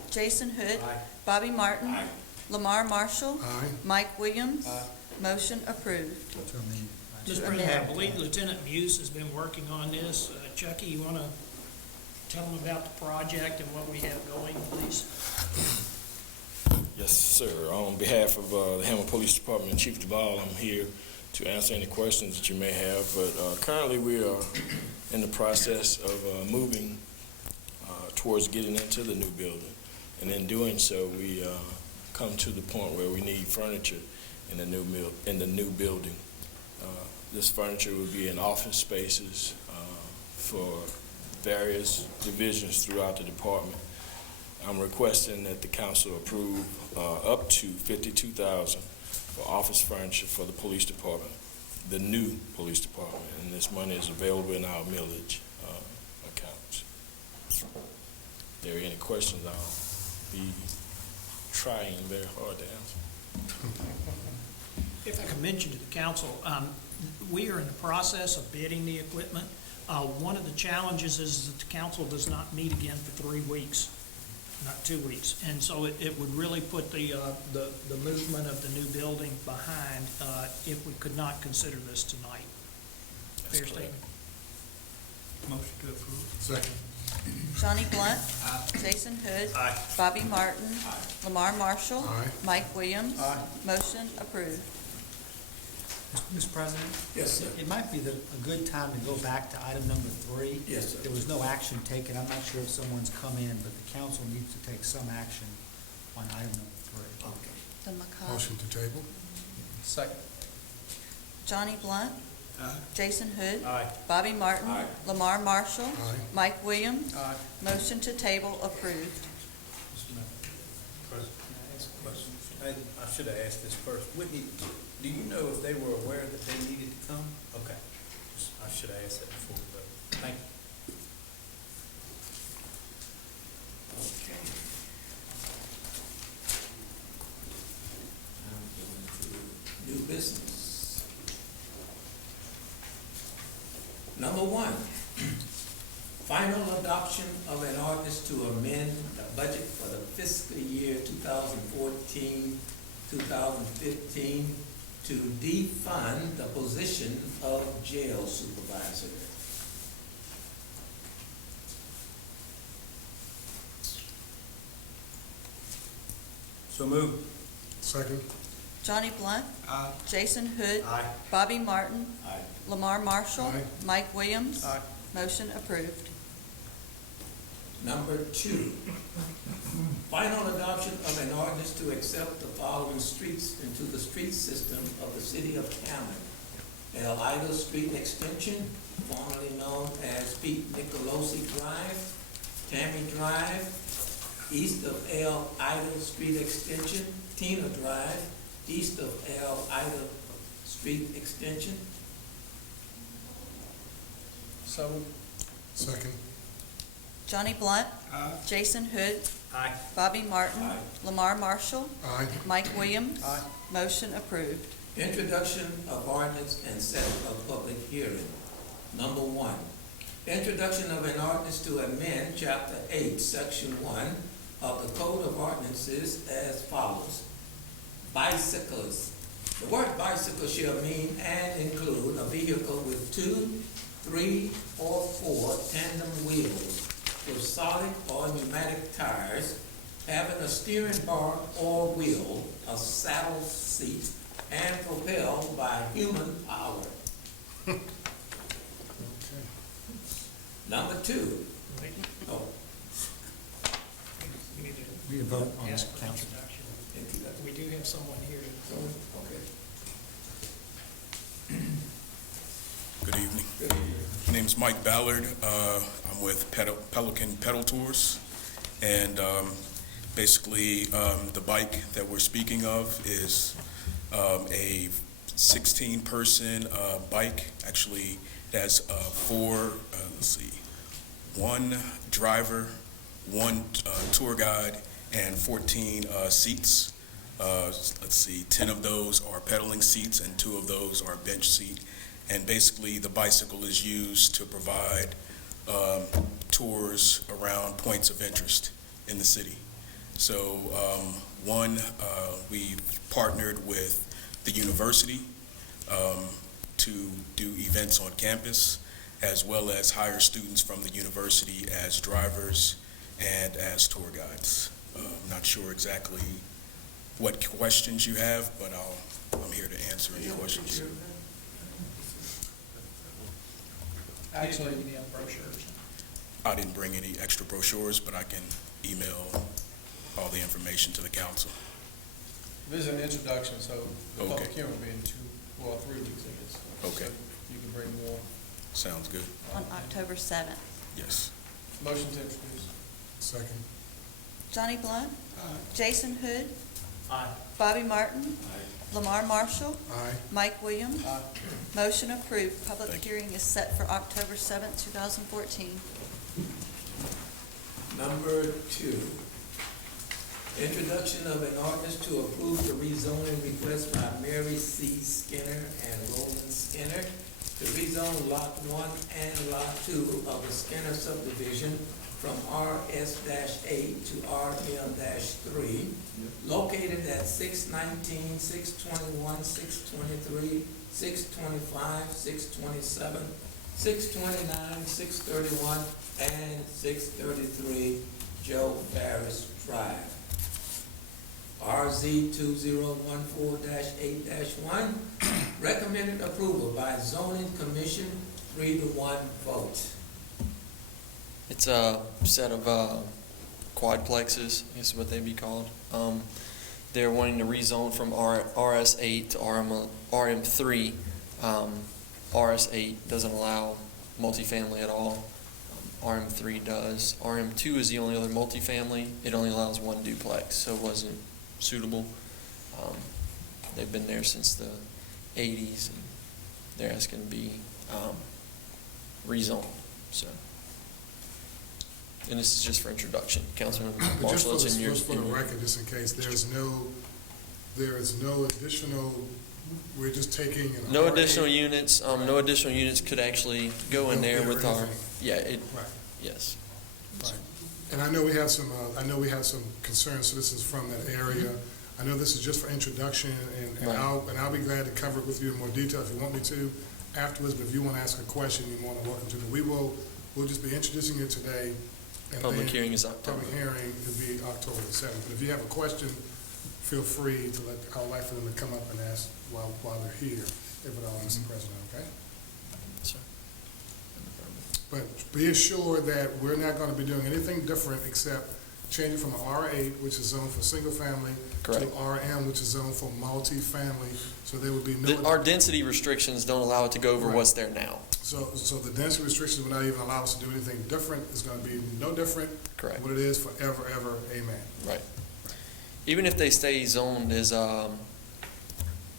Jason Hood. Aye. Bobby Martin. Lamar Marshall. Aye. Mike Williams. Aye. Motion approved. To amend. Mr. President, I believe Lieutenant Muse has been working on this. Chucky, you want to tell them about the project and what we have going, please? Yes, sir. On behalf of the Hammond Police Department and Chief Duvall, I'm here to answer any questions that you may have. But currently, we are in the process of moving towards getting into the new building. And in doing so, we come to the point where we need furniture in the new building. This furniture will be in office spaces for various divisions throughout the department. I'm requesting that the council approve up to $52,000 for office furniture for the police department, the new police department, and this money is available in our millage accounts. If there are any questions, I'll be trying very hard to answer. If I could mention to the council, we are in the process of bidding the equipment. One of the challenges is that the council does not meet again for 3 weeks, not 2 weeks. And so it would really put the movement of the new building behind if we could not consider this tonight. That's Fair correct. statement? Motion to approve. Second. Johnny Blunt. Jason Hood. Aye. Bobby Martin. Lamar Marshall. Aye. Mike Williams. Motion approved. Mr. President? Yes, sir. It might be a good time to go back to item number 3. Yes, sir. There was no action taken. I'm not sure if someone's come in, but the council needs to take some action on item number 3. Okay. The McCall. Motion to table? Second. Johnny Blunt. Jason Hood. Aye. Bobby Martin. Aye. Lamar Marshall. Aye. Mike Williams. Aye. Motion to table approved. President, can I ask a question? I should have asked this first. Whitney, do you know if they were aware that they needed to come? Okay. I should have asked that before, but thank you. Okay. Now going to new business. Number 1, final adoption of an ordinance to amend the budget for the fiscal year 2014-2015 to defund the position of jail supervisor. So moved. Second. Johnny Blunt. Jason Hood. Aye. Bobby Martin. Aye. Lamar Marshall. Aye. Mike Williams. Aye. Motion approved. Number 2, final adoption of an ordinance to accept the following streets into the street system of the city of Hammond. El Ida Street Extension, formerly known as Pete Nicolosi Drive, Tammy Drive, east of El Ida Street Extension, Tina Drive, east of El Ida Street Extension. So moved. Second. Johnny Blunt. Jason Hood. Aye. Bobby Martin. Aye. Lamar Marshall. Aye. Mike Williams. Aye. Motion approved. Introduction of ordinance and setting of public hearing. Number 1, Introduction of an ordinance to amend Chapter 8, Section 1 of the Code of Ordinances as follows. Bicycles. The word bicycle shall mean and include a vehicle with 2, 3, or 4 tandem wheels with solid or pneumatic tires, having a steering bar or wheel, a saddle seat, and propelled by human power. Number 2. Oh, We can vote on this, council. We do have someone here. okay. Good evening. Good evening. My name's Mike Ballard. I'm with Pelican Pedal Tours. And basically, the bike that we're speaking of is a 16-person bike. Actually, it has 1 driver, 1 tour guide, and 14 seats. 10 of those are pedaling seats and 2 of those are bench seat. And basically the bicycle is used to provide tours around points of interest in the city. So we partnered with the university to do events on campus, as well as hire students from the university as drivers and as tour guides. I'm not sure exactly what questions you have, but I'm here to answer any questions. Actually, you need brochures. I didn't bring any extra brochures, but I can email all the information to the council. This is an introduction, so the public Okay. hearing will be in 3 weeks, I guess. Okay. So you can bring more. Sounds good. On October 7th. Yes. Motion to introduce. Second. Johnny Blunt. Jason Hood. Aye. Bobby Martin. Lamar Marshall. Aye. Mike Williams. Aye. Motion approved. Public Thank hearing is set for October 7th, 2014. Number 2. Introduction of an ordinance to approve the rezoning request by Mary C. Skinner and Roland Skinner to rezone Lot 1 and Lot 2 of the Skinner subdivision from RS-8 to RM-3, located at 619, 621, 623, 625, 627, 629, 631, and 633 Joe Ferris Drive. RZ 2014-8-1, recommended approval by zoning commission, 3-1 vote. It's a set of quadplexes, I guess is what they'd be called. They're wanting to rezone from RS8 to RM3. RS8 doesn't allow multifamily at all. RM3 does. RM2 is the only other multifamily. It only allows 1 duplex, so it wasn't suitable. They've been there since the 80s, and they're asking to be rezoned. So, and this is just for introduction. Councilman But Marshall, it's in your. just for the record, just in case, there is no additional, we're just taking an No RA. additional units. No additional units could actually go in there with our. anything. Yeah. Right. Yes. Right. And I know we have some concerned citizens from that area. I know this is just for introduction, and Right. I'll be glad to cover it with you in more detail if you want me to afterwards, but if you want to ask a question, you're more than welcome to. But we'll just be introducing it today. And Public then hearing is October. Public hearing will be October the 7th. But if you have a question, feel free to I would like for them to come up and ask while they're here, if at all, Mr. President, okay? Sir. But be assured that we're not going to be doing anything different except changing from an R8, which is zoned for single family, Correct. to RM, which is zoned for multifamily. So there would be no. Our density restrictions don't allow it to go over Right. what's there now. So the density restrictions will not even allow us to do anything different. It's going to be no different. Correct. What it is forever, ever. Amen. Right. Even if they stay zoned as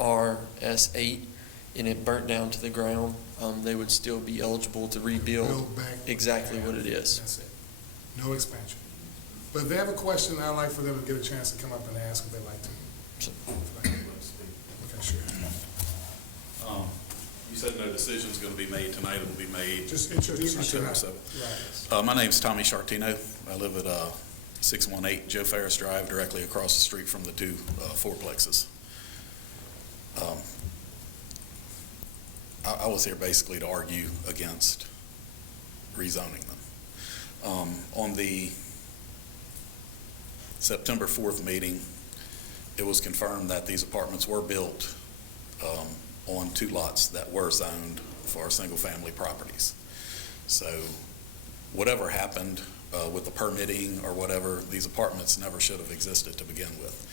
RS8 and it burnt down to the ground, they would still be eligible to rebuild Build back. exactly what it is. That's it. No expansion. But if they have a question, I'd like for them to get a chance to come up and ask if they'd like to. So- Okay, sure. You said no decision's going to be made tonight. It'll be made Just introduce October yourself. 7th. Right. My name's Tommy Shartino. I live at 618 Joe Ferris Drive, directly across the street from the two fourplexes. I was here basically to argue against rezoning them. On the September 4th meeting, it was confirmed that these apartments were built on two lots that were zoned for single-family properties. So whatever happened with the permitting or whatever, these apartments never should have existed to begin with.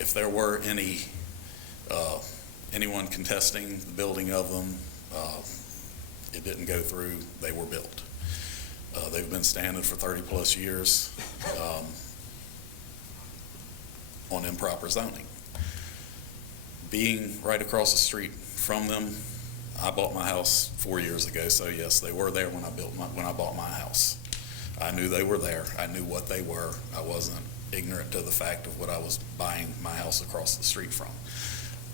If there were anyone contesting the building of them, it didn't go through. They were built. They've been standing for 30-plus years on improper zoning. Being right across the street from them, I bought my house 4 years ago, so yes, they were there when I bought my house. I knew they were there. I knew what they were. I wasn't ignorant to the fact of what I was buying my house across the street from.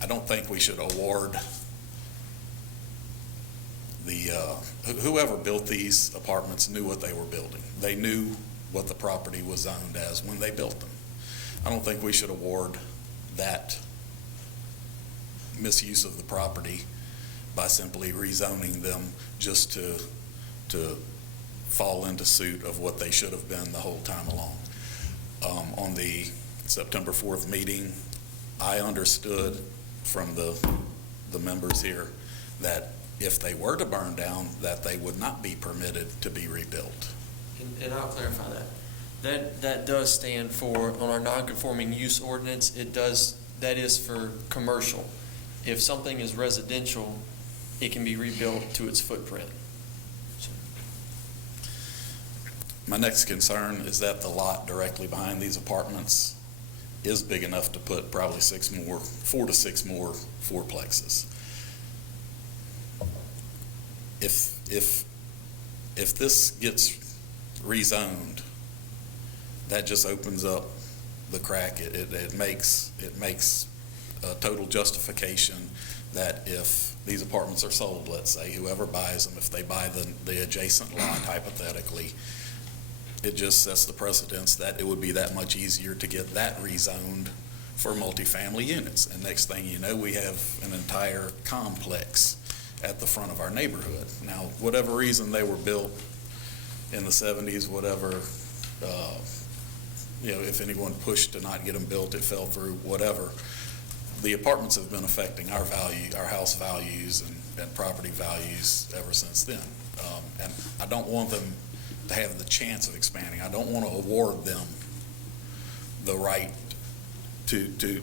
I don't think we should award whoever built these apartments knew what they were building. They knew what the property was zoned as when they built them. I don't think we should award that misuse of the property by simply rezoning them just to fall into suit of what they should have been the whole time along. On the September 4th meeting, I understood from the members here that if they were to burn down, that they would not be permitted to be rebuilt. And I'll clarify that. That does stand for, on our non-conforming use ordinance, that is for commercial. If something is residential, it can be rebuilt to its footprint. My next concern is that the lot directly behind these apartments is big enough to put probably 4 to 6 more fourplexes. If this gets rezoned, that just opens up the crack. It makes a total justification that if these apartments are sold, let's say, whoever buys them, if they buy the adjacent lot, hypothetically, it just sets the precedence that it would be that much easier to get that rezoned for multifamily units. And next thing you know, we have an entire complex at the front of our neighborhood. Now, whatever reason they were built in the 70s, whatever, if anyone pushed to not get them built, it fell through, whatever. The apartments have been affecting our house values and property values ever since then. And I don't want them to have the chance of expanding. I don't want to award them the right to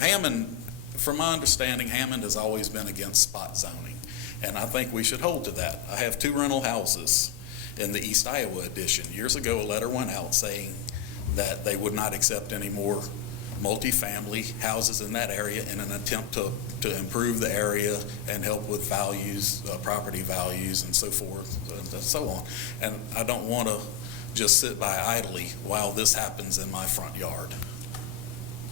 Hammond, from my understanding, Hammond has always been against spot zoning. And I think we should hold to that. I have 2 rental houses in the East Iowa edition. Years ago, a letter went out saying that they would not accept any more multifamily houses in that area in an attempt to improve the area and help with values, property values, and so forth and so on. And I don't want to just sit by idly while this happens in my front yard.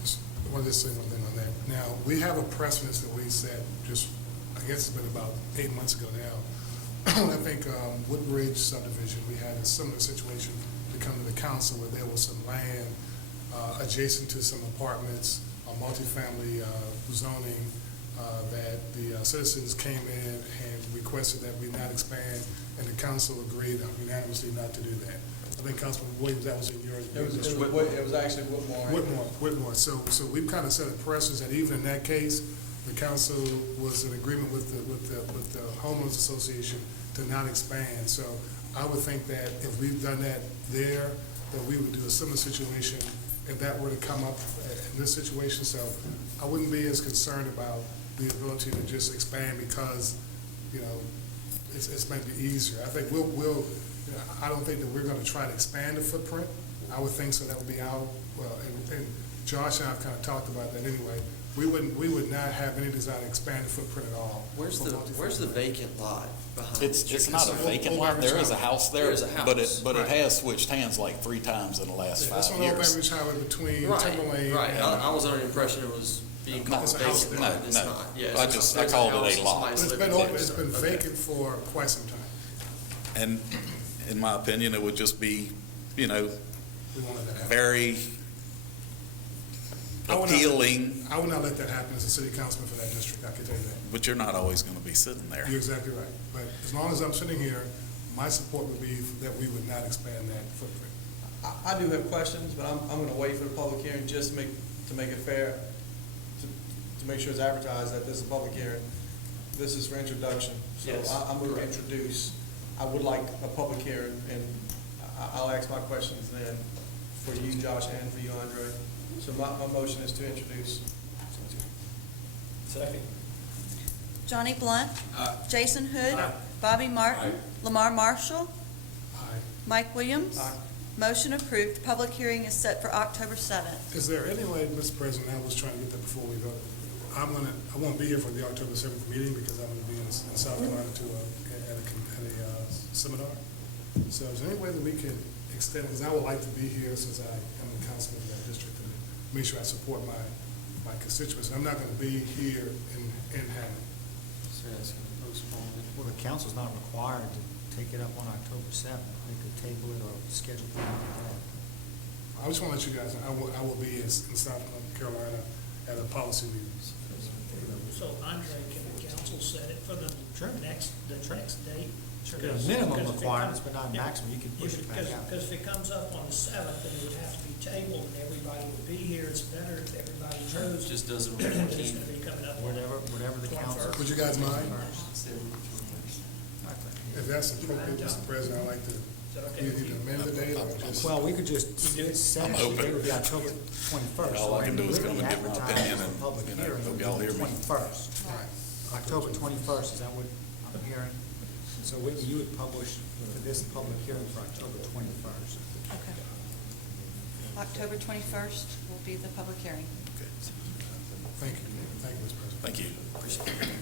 I want to say one thing on that. Now, we have a precedence that we set I guess it's been about 8 months ago now. I think Woodbridge subdivision, we had a similar situation to come to the council where there was some land adjacent to some apartments, multifamily zoning, that the citizens came in and requested that we not expand, and the council agreed unanimously not to do that. I think Councilman Williams, that was in your district. It was actually Whitmore. So we've kind of set a precedence that even in that case, the council was in agreement with the homeowners association to not expand. So I would think that if we've done that there, that we would do a similar situation if that were to come up in this situation. So I wouldn't be as concerned about the ability to just expand because, it's maybe easier. I think I don't think that we're going to try to expand the footprint. I would think so. That would be out. And Josh and I have kind of talked about that anyway. We would not have any desire to expand the footprint at all. Where's the vacant lot behind? It's not a vacant lot. There is a house there, There is a house. but it has switched hands like 3 times in the last 5 years. That's on Old Beverage Highway between Right, Timberlane. right. And, I was under the impression it was being called It's a house vacant. there. It's No, not. Yeah, I it's just- there's I called it a house, lot. somebody's It's living been there. open, it's been Okay. vacant for quite some time. And in my opinion, it would just be, We wanted that to happen. very I would not- appealing, I would not let that happen as a city councilman for that district, I can tell you that. but you're not always going to be sitting there. You're exactly right. But as long as I'm sitting here, my support would be that we would not expand that footprint. I do have questions, but I'm gonna wait for the public hearing just to make it fair, to make sure it's advertised that this is a public hearing. This is for introduction, so Yes, I'm going to correct. introduce. I would like a public hearing, and I'll ask my questions then for you, Josh, and for you, Andre. So my motion is to introduce. Second. Johnny Blunt. Jason Hood. Bobby Martin. Lamar Marshall. Aye. Mike Williams. Aye. Motion approved. The public hearing is set for October 7th. Is there any way, Mr. President, I was trying to get that before we vote. I won't be here for the October 7th meeting because I'm gonna be in South Carolina at a seminar. So is there any way that we can extend, because I would like to be here since I am the councilman of that district and make sure I support my constituents. I'm not gonna be here in Hammond. So that's gonna postpone it. Well, the council's not required to take it up on October 7th. They could table it or schedule it after that. I just want to let you guys know, I will be in South Carolina at a policy meeting. So Andre, can the council set it for the next date? Sure, there are minimum requirements, but not maximum. You can push it back out. Because if it comes up on the 7th, then it would have to be tabled and everybody would be here. It's better if everybody knows. Just does it on the that it's 14th. gonna be coming up on Whatever the council. Would you guys mind? If If that's appropriate, Mr. President, I'd like to either amend the date or just. Well, we could just set I'm it, open. it would be October 21st. All I can do is come and give my Advertise opinion for and, public you know, hearing hope would be y'all hear the me. 21st. Right. October 21st, is that what I'm hearing? So Whitney, you would publish for this public hearing for October 21st. Okay. October 21st will be the public hearing. Thank you. Thank you, Mr. President. Thank you. Motion to adjourn.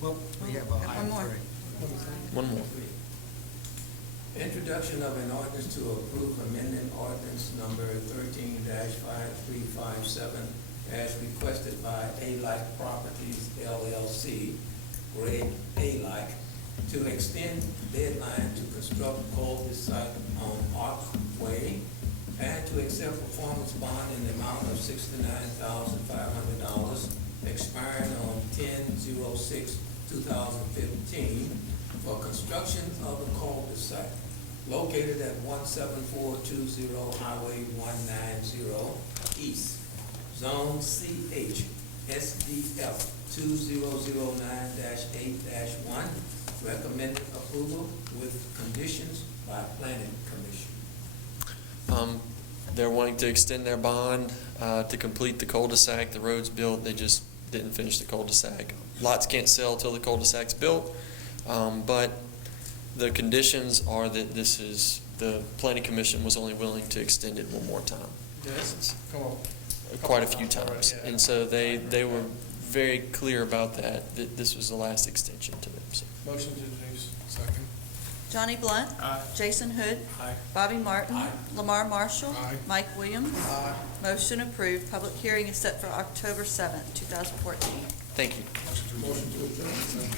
Well, we have Got item one more. 3. One more. Introduction of an ordinance to approve amending ordinance number 13-5357 as requested by A-Like Properties LLC, grade A-Like, to extend deadline to construct cul-de-sac on Arc Way and to accept performance bond in the amount of $69,500 expiring on 10/06/2015 for construction of the cul-de-sac located at 17420 Highway 190 East, Zone CH, SDF 2009-8-1, recommended approval with conditions by Planning Commission. They're wanting to extend their bond to complete the cul-de-sac. The road's built, they just didn't finish the cul-de-sac. Lots can't sell till the cul-de-sac's built, but the conditions are that the Planning Commission was only willing to extend it one more time. Yes, come on. Quite a few times. And so they were very clear about that this was the last extension to them. So. Motion to introduce. Second. Johnny Blunt. Jason Hood. Aye. Bobby Martin. Lamar Marshall. Aye. Mike Williams. Aye. Motion approved. Public hearing is set for October 7th, 2014. Thank you. Motion to adjourn.